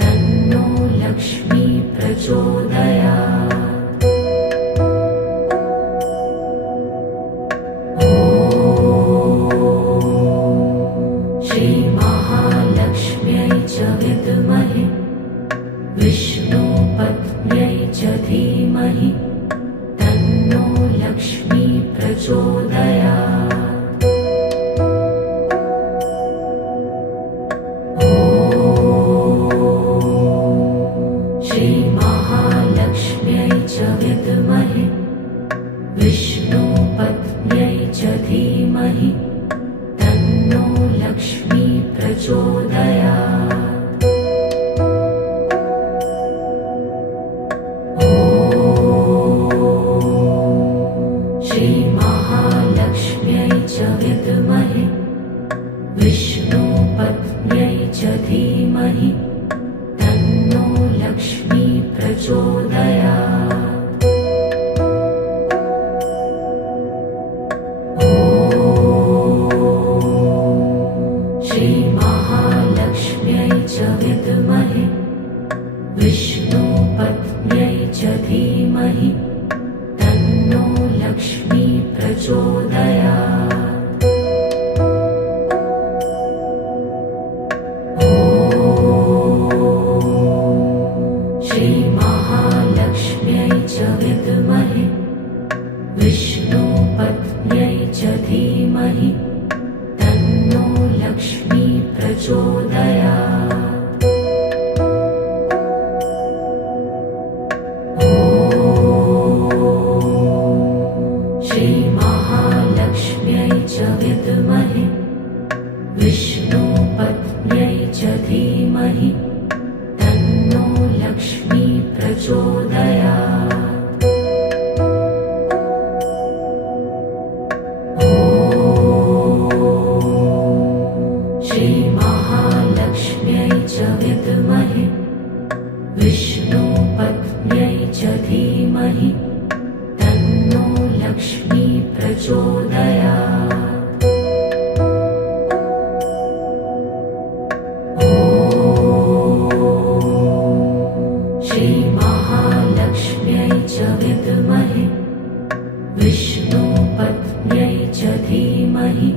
तन्नो लक्ष्मी प्रचोदयात्। श्रीमहालक्ष्म्यै च विद्महे विष्णुपत्न्यै च धीमहि तन्नो लक्ष्मी प्रचोदयात्। श्रीमहालक्ष्म्यै धीमहि तन्नो लक्ष्मी प्रचोदयात्। ॐ श्रीमहालक्ष्म्यै च विद्महे विष्णुपत्न्यै च धीमहि तन्नो लक्ष्मी प्रचोदयात्। ॐ श्रीमहालक्ष्म्यै च विद्महे विष्णुपत्न्यै च धीमहि तन्नो लक्ष्मी प्रचोदयात्। ॐ श्रीमहालक्ष्म्यै च विद्महे विष्णुपत्न्यै च धीमहि तन्नो लक्ष्मी प्रचोदयात्। ॐ श्रीमहालक्ष्म्यै च विद्महे विष्णुपत्न्यै च धीमहि तन्नो लक्ष्मी प्रचोदयात्। ॐ श्रीमहालक्ष्म्यै च विद्महे विष्णुपत्न्यै च धीमहि तन्नो लक्ष्मी प्रचोदयात्। ॐ श्रीमहालक्ष्म्यै च विद्महे विष्णुपत्न्यै च धीमहि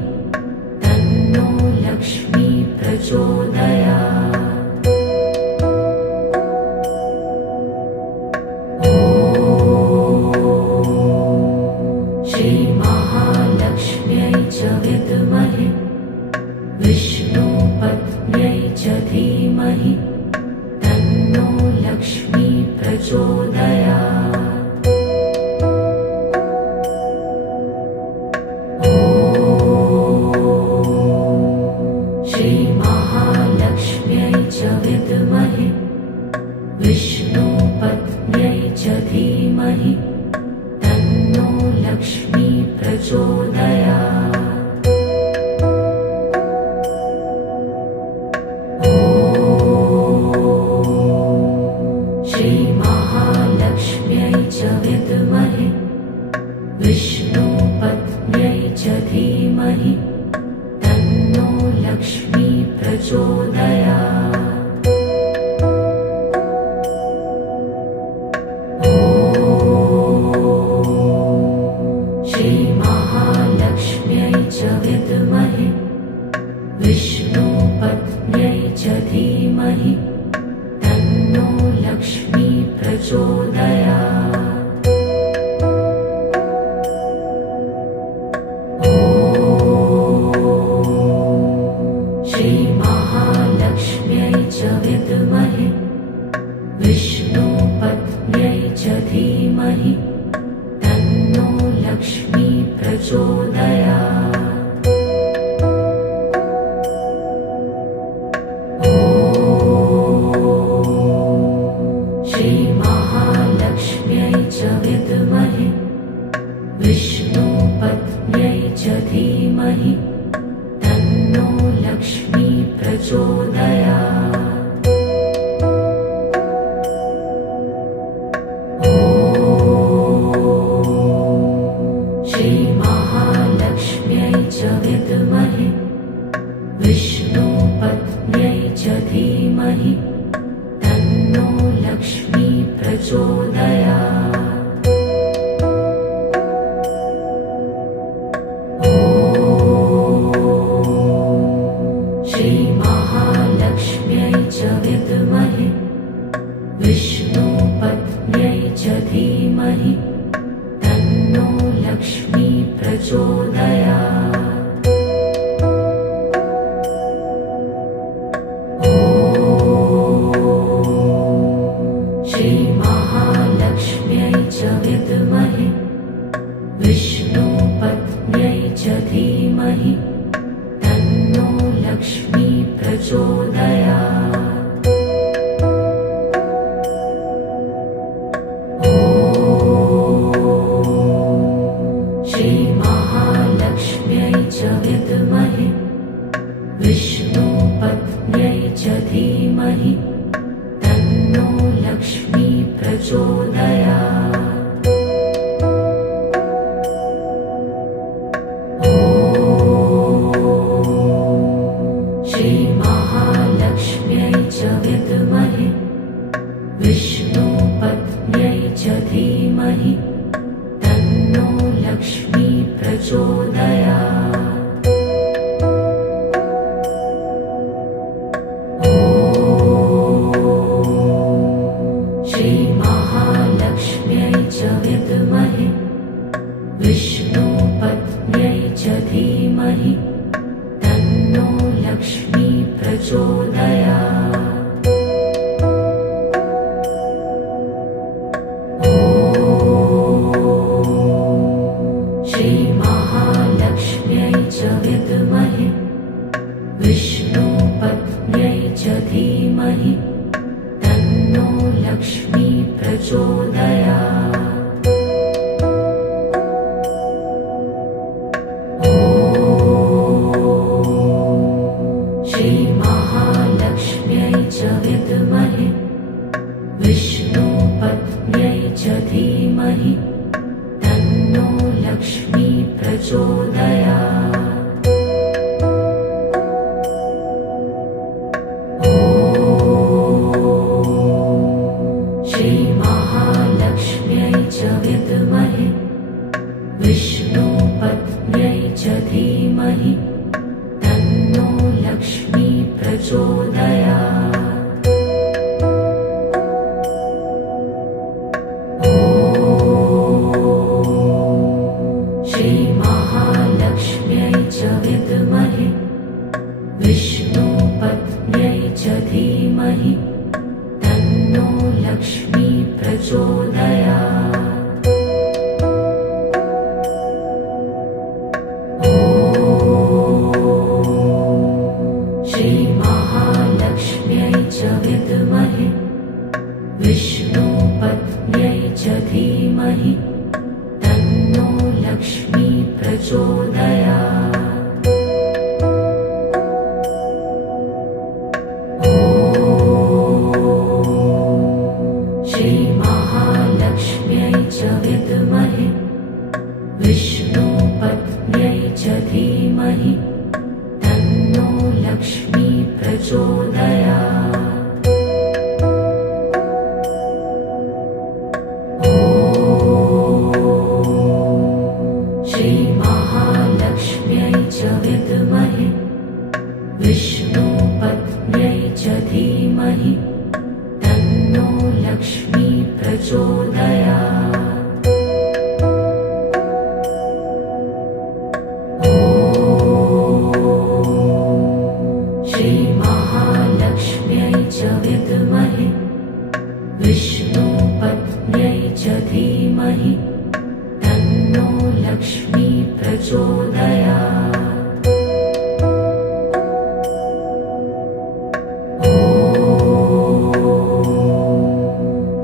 तन्नो लक्ष्मी प्रचोदयात्। ॐ श्रीमहालक्ष्म्यै च विद्महे विष्णुपत्न्यै च धीमहि तन्नो लक्ष्मी प्रचोदयात्। ॐ श्रीमहालक्ष्म्यै च विद्महे विष्णुपत्न्यै च धीमहि तन्नो लक्ष्मी प्रचोदयात्। ॐ श्रीमहालक्ष्म्यै च विद्महे विष्णुपत्न्यै च धीमहि तन्नो लक्ष्मी प्रचोदयात्। ॐ श्रीमहालक्ष्म्यै च विद्महे विष्णुपत्न्यै च धीमहि तन्नो लक्ष्मी प्रचोदयात्। ॐ श्रीमहालक्ष्म्यै च विद्महे विष्णुपत्न्यै च धीमहि तन्नो लक्ष्मी प्रचोदयात्। ॐ श्रीमहालक्ष्म्यै च विद्महे विष्णुपत्न्यै च धीमहि तन्नो लक्ष्मी प्रचोदयात्। ॐ श्रीमहालक्ष्म्यै च विद्महे विष्णुपत्न्यै च धीमहि तन्नो लक्ष्मी प्रचोदयात्। ॐ श्रीमहालक्ष्म्यै च विद्महे विष्णुपत्न्यै च धीमहि तन्नो लक्ष्मी प्रचोदयात्। ॐ श्रीमहालक्ष्म्यै च विद्महे विष्णुपत्न्यै च धीमहि धीमहि तन्नो लक्ष्मी प्रचोदयात्। ॐ श्रीमहालक्ष्म्यै च विद्महे विष्णुपत्न्यै च धीमहि तन्नो लक्ष्मी प्रचोदयात्। ॐ श्रीमहालक्ष्म्यै च विद्महे विष्णुपत्न्यै च धीमहि तन्नो लक्ष्मी प्रचोदयात्। ॐ श्रीमहालक्ष्म्यै च विद्महे विष्णुपत्न्यै च धीमहि तन्नो लक्ष्मी प्रचोदयात्। ॐ श्रीमहालक्ष्म्यै च विद्महे विष्णुपत्न्यै च धीमहि तन्नो लक्ष्मी प्रचोदयात्। ॐ श्रीमहालक्ष्म्यै च विद्महे विष्णुपत्न्यै च धीमहि तन्नो लक्ष्मी प्रचोदयात्। ॐ श्रीमहालक्ष्म्यै च विद्महे विष्णुपत्न्यै च धीमहि तन्नो लक्ष्मी प्रचोदयात्। ॐ श्रीमहालक्ष्म्यै च विद्महे विष्णुपत्न्यै च धीमहि तन्नो लक्ष्मी प्रचोदयात्। ॐ श्रीमहालक्ष्म्यै च विद्महे विष्णुपत्न्यै च धीमहि तन्नो लक्ष्मी प्रचोदयात्। ॐ श्रीमहालक्ष्म्यै च विद्महे विष्णुपत्न्यै च धीमहि तन्नो लक्ष्मी प्रचोदयात्। ॐ श्रीमहालक्ष्म्यै च विद्महे विष्णुपत्न्यै च धीमहि तन्नो लक्ष्मी प्रचोदयात्। ॐ श्रीमहालक्ष्म्यै च विद्महे विष्णुपत्न्यै च धीमहि तन्नो लक्ष्मी प्रचोदयात्। ॐ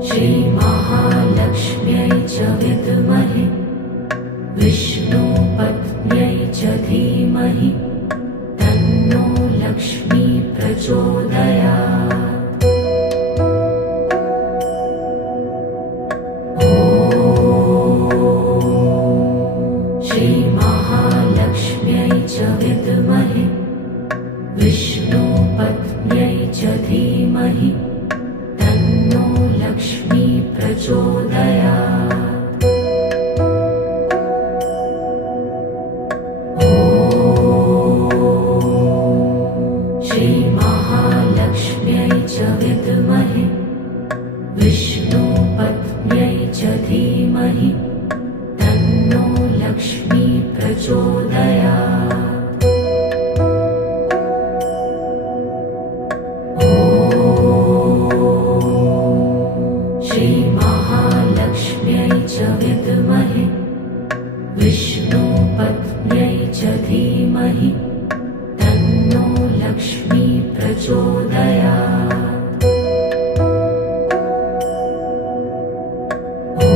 श्रीमहालक्ष्म्यै च विद्महे विष्णुपत्न्यै च धीमहि तन्नो लक्ष्मी प्रचोदयात्। ॐ श्रीमहालक्ष्म्यै च विद्महे विष्णुपत्न्यै च धीमहि तन्नो लक्ष्मी प्रचोदयात्। ॐ श्रीमहालक्ष्म्यै च विद्महे विष्णुपत्न्यै च धीमहि तन्नो लक्ष्मी प्रचोदयात्। ॐ श्रीमहालक्ष्म्यै धीमहि तन्नो लक्ष्मी प्रचोदयात्। ॐ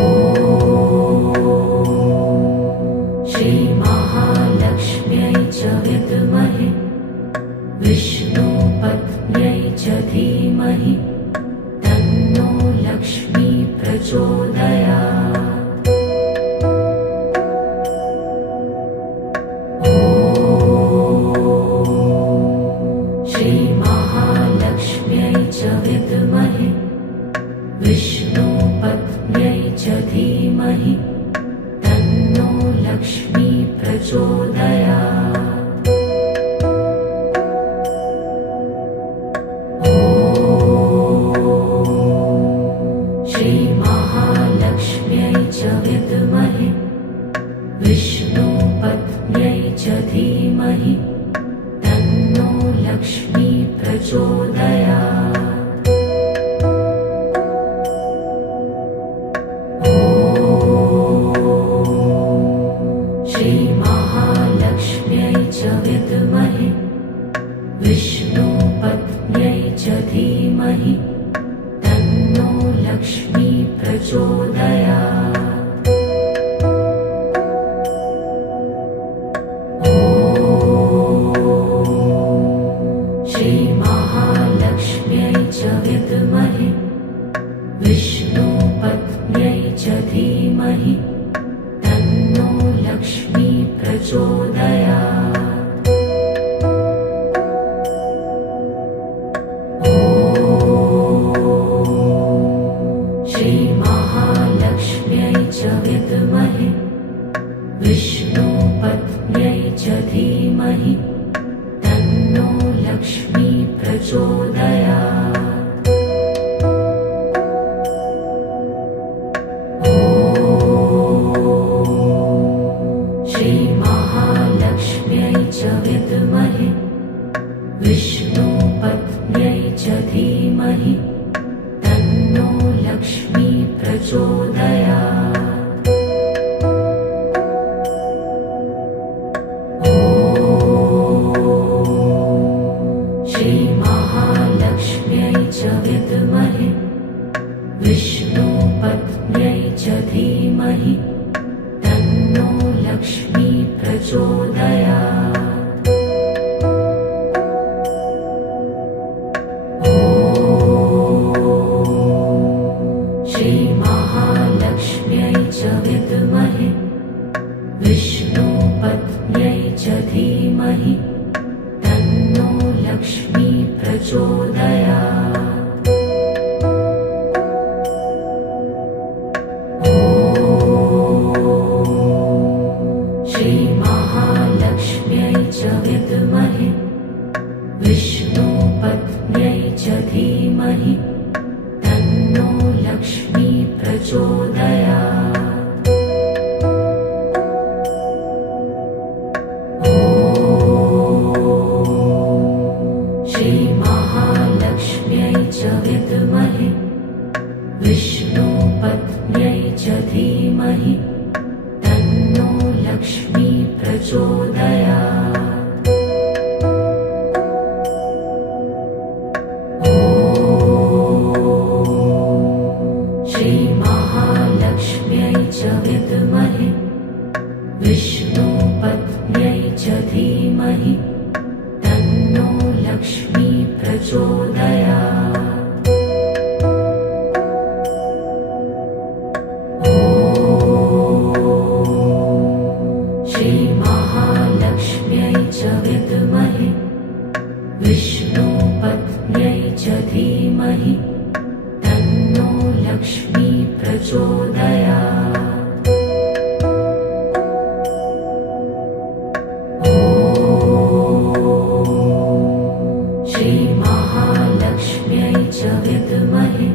श्रीमहालक्ष्म्यै च विद्महे विष्णुपत्न्यै च धीमहि तन्नो लक्ष्मी प्रचोदयात्। ॐ श्रीमहालक्ष्म्यै च विद्महे विष्णुपत्न्यै च धीमहि तन्नो लक्ष्मी प्रचोदयात्। ॐ श्रीमहालक्ष्म्यै च विद्महे विष्णुपत्न्यै च धीमहि तन्नो लक्ष्मी प्रचोदयात्। ॐ श्रीमहालक्ष्म्यै च विद्महे विष्णुपत्न्यै च धीमहि तन्नो लक्ष्मी प्रचोदयात्। ॐ श्रीमहालक्ष्म्यै च विद्महे विष्णुपत्न्यै च धीमहि तन्नो लक्ष्मी प्रचोदयात्। ॐ श्रीमहालक्ष्म्यै च विद्महे विष्णुपत्न्यै च धीमहि तन्नो लक्ष्मी प्रचोदयात्। ॐ श्रीमहालक्ष्म्यै च विद्महे विष्णुपत्न्यै च धीमहि तन्नो लक्ष्मी प्रचोदयात्। ॐ श्रीमहालक्ष्म्यै च विद्महे विष्णुपत्न्यै च धीमहि तन्नो लक्ष्मी प्रचोदयात्। ॐ श्रीमहालक्ष्म्यै च विद्महे विष्णुपत्न्यै च धीमहि तन्नो लक्ष्मी प्रचोदयात्। ॐ श्रीमहालक्ष्म्यै च विद्महे विष्णुपत्न्यै च धीमहि तन्नो लक्ष्मी प्रचोदयात्। ॐ श्रीमहालक्ष्म्यै च विद्महे विष्णुपत्न्यै च धीमहि तन्नो लक्ष्मी प्रचोदयात्। ॐ श्रीमहालक्ष्म्यै च विद्महे विष्णुपत्न्यै च धीमहि तन्नो लक्ष्मी प्रचोदयात्। ॐ श्रीमहालक्ष्म्यै च विद्महे विष्णुपत्न्यै च धीमहि तन्नो लक्ष्मी प्रचोदयात्। ॐ श्रीमहालक्ष्म्यै च विद्महे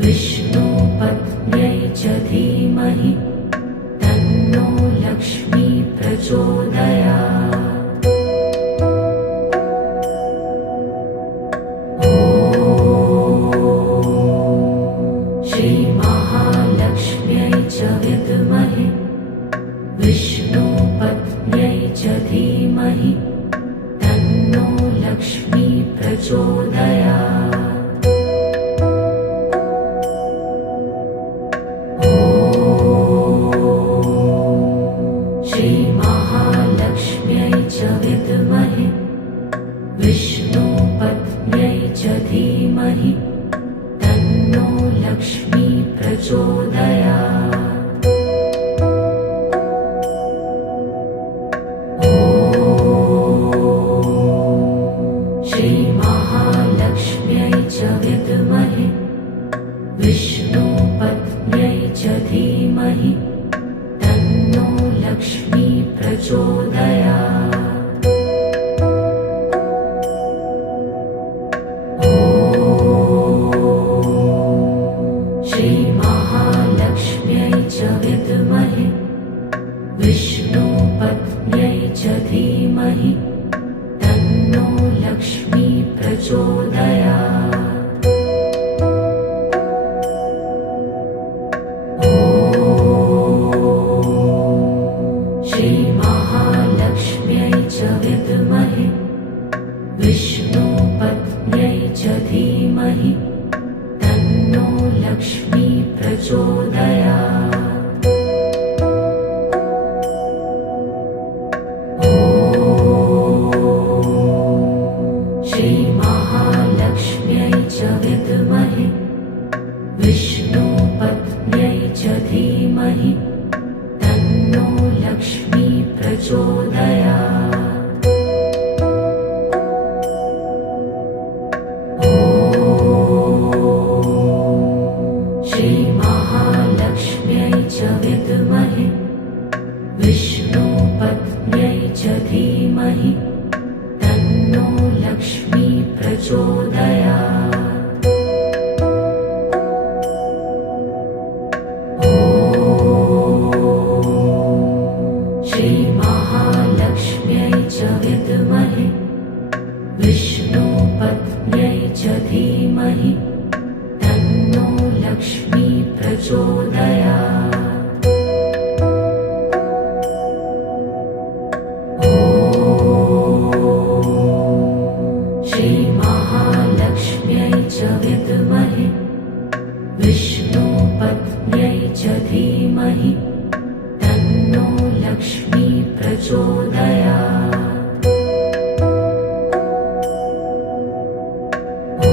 विष्णुपत्न्यै च धीमहि तन्नो लक्ष्मी प्रचोदयात्। ॐ श्रीमहालक्ष्म्यै धीमहि तन्नो लक्ष्मी प्रचोदयात्। ॐ श्रीमहालक्ष्म्यै च विद्महे विष्णुपत्न्यै च धीमहि तन्नो लक्ष्मी प्रचोदयात्। ॐ श्रीमहालक्ष्म्यै च विद्महे विष्णुपत्न्यै च धीमहि तन्नो लक्ष्मी प्रचोदयात्। ॐ श्रीमहालक्ष्म्यै च विद्महे विष्णुपत्न्यै च धीमहि तन्नो लक्ष्मी प्रचोदयात्। ॐ श्रीमहालक्ष्म्यै च विद्महे विष्णुपत्न्यै च धीमहि तन्नो लक्ष्मी प्रचोदयात्। ॐ श्रीमहालक्ष्म्यै च विद्महे विष्णुपत्न्यै च धीमहि तन्नो लक्ष्मी प्रचोदयात्। ॐ श्रीमहालक्ष्म्यै च विद्महे विष्णुपत्न्यै च धीमहि तन्नो लक्ष्मी प्रचोदयात्। ॐ श्रीमहालक्ष्म्यै च विद्महे विष्णुपत्न्यै च धीमहि तन्नो लक्ष्मी प्रचोदयात्। ॐ श्रीमहालक्ष्म्यै च विद्महे विष्णुपत्न्यै च धीमहि तन्नो लक्ष्मी प्रचोदयात्। ॐ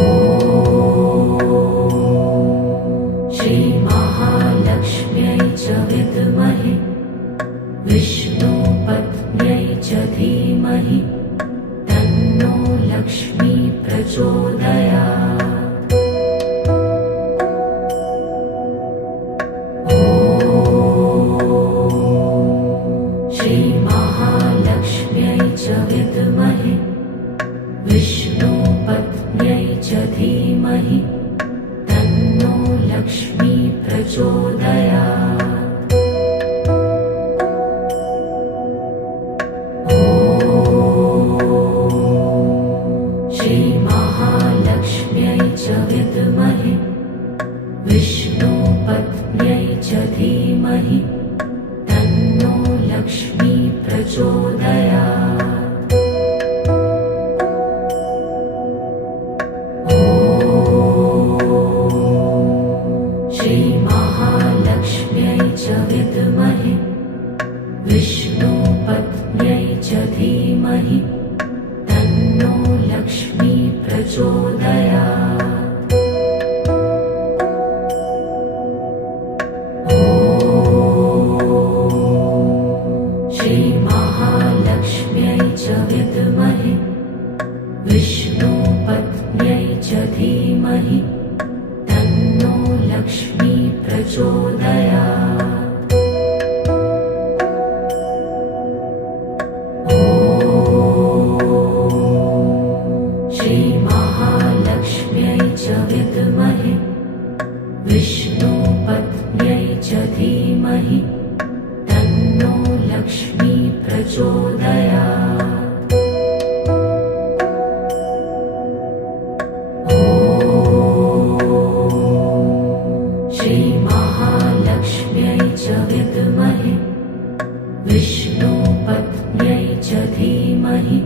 श्रीमहालक्ष्म्यै च विद्महे विष्णुपत्न्यै च धीमहि तन्नो लक्ष्मी प्रचोदयात्। ॐ श्रीमहालक्ष्म्यै च विद्महे विष्णुपत्न्यै च धीमहि तन्नो लक्ष्मी प्रचोदयात्। ॐ श्रीमहालक्ष्म्यै च विद्महे विष्णुपत्न्यै च धीमहि तन्नो लक्ष्मी प्रचोदयात्। ॐ श्रीमहालक्ष्म्यै च विद्महे विष्णुपत्न्यै च धीमहि तन्नो लक्ष्मी प्रचोदयात्। ॐ श्रीमहालक्ष्म्यै च विद्महे विष्णुपत्न्यै च धीमहि तन्नो लक्ष्मी प्रचोदयात्। ॐ श्रीमहालक्ष्म्यै च विद्महे विष्णुपत्न्यै च धीमहि तन्नो लक्ष्मी प्रचोदयात्। ॐ श्रीमहालक्ष्म्यै च विद्महे विष्णुपत्न्यै च धीमहि धीमहि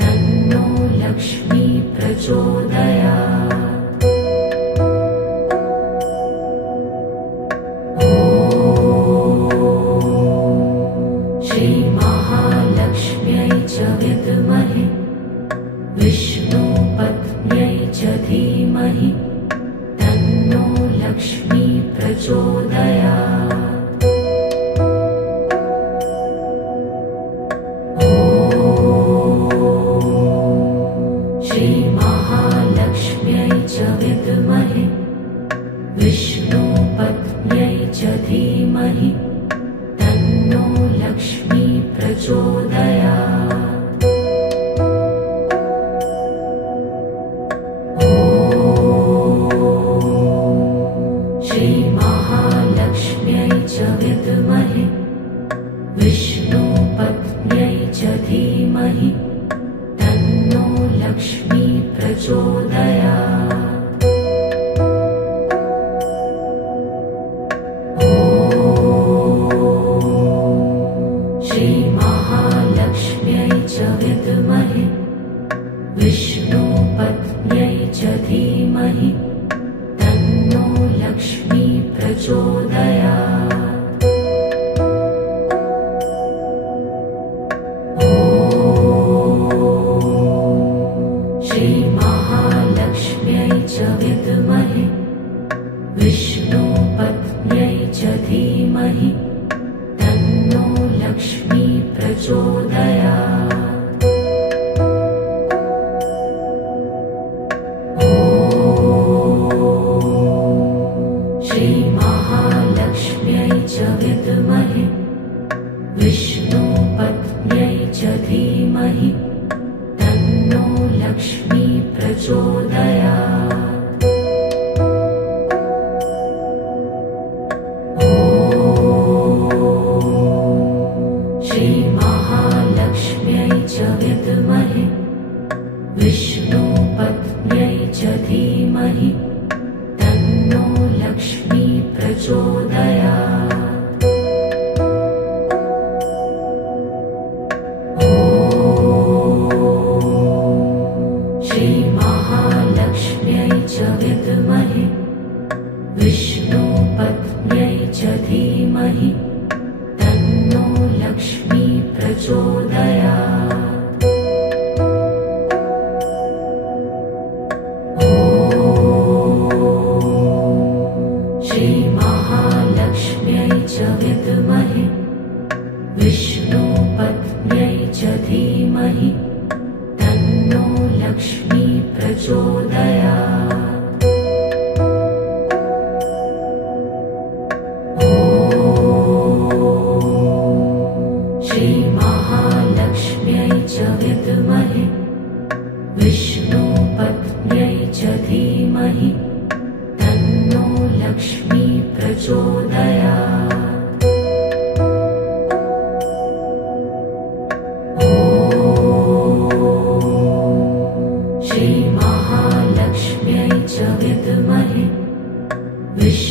तन्नो लक्ष्मी प्रचोदयात्। ॐ श्रीमहालक्ष्म्यै च विद्महे विष्णुपत्न्यै च धीमहि तन्नो लक्ष्मी प्रचोदयात्। ॐ श्रीमहालक्ष्म्यै च विद्महे विष्णुपत्न्यै च धीमहि तन्नो लक्ष्मी प्रचोदयात्। ॐ श्रीमहालक्ष्म्यै च विद्महे विष्णुपत्न्यै च धीमहि तन्नो लक्ष्मी प्रचोदयात्। ॐ श्रीमहालक्ष्म्यै च विद्महे विष्णुपत्न्यै च धीमहि तन्नो लक्ष्मी प्रचोदयात्। ॐ श्रीमहालक्ष्म्यै च विद्महे विष्णुपत्न्यै च धीमहि तन्नो लक्ष्मी प्रचोदयात्। ॐ श्रीमहालक्ष्म्यै च विद्महे विष्णुपत्न्यै च धीमहि तन्नो लक्ष्मी प्रचोदयात्। ॐ श्रीमहालक्ष्म्यै च विद्महे विष्णुपत्न्यै च धीमहि तन्नो लक्ष्मी प्रचोदयात्। ॐ श्रीमहालक्ष्म्यै च विद्महे विष्णुपत्न्यै च धीमहि तन्नो लक्ष्मी प्रचोदयात्। ॐ श्रीमहालक्ष्म्यै च विद्महे विष्णुपत्न्यै च धीमहि तन्नो लक्ष्मी प्रचोदयात्। ॐ श्रीमहालक्ष्म्यै च विद्महे विष्णुपत्न्यै च धीमहि तन्नो लक्ष्मी प्रचोदयात्। ॐ श्रीमहालक्ष्म्यै च विद्महे विष्णुपत्न्यै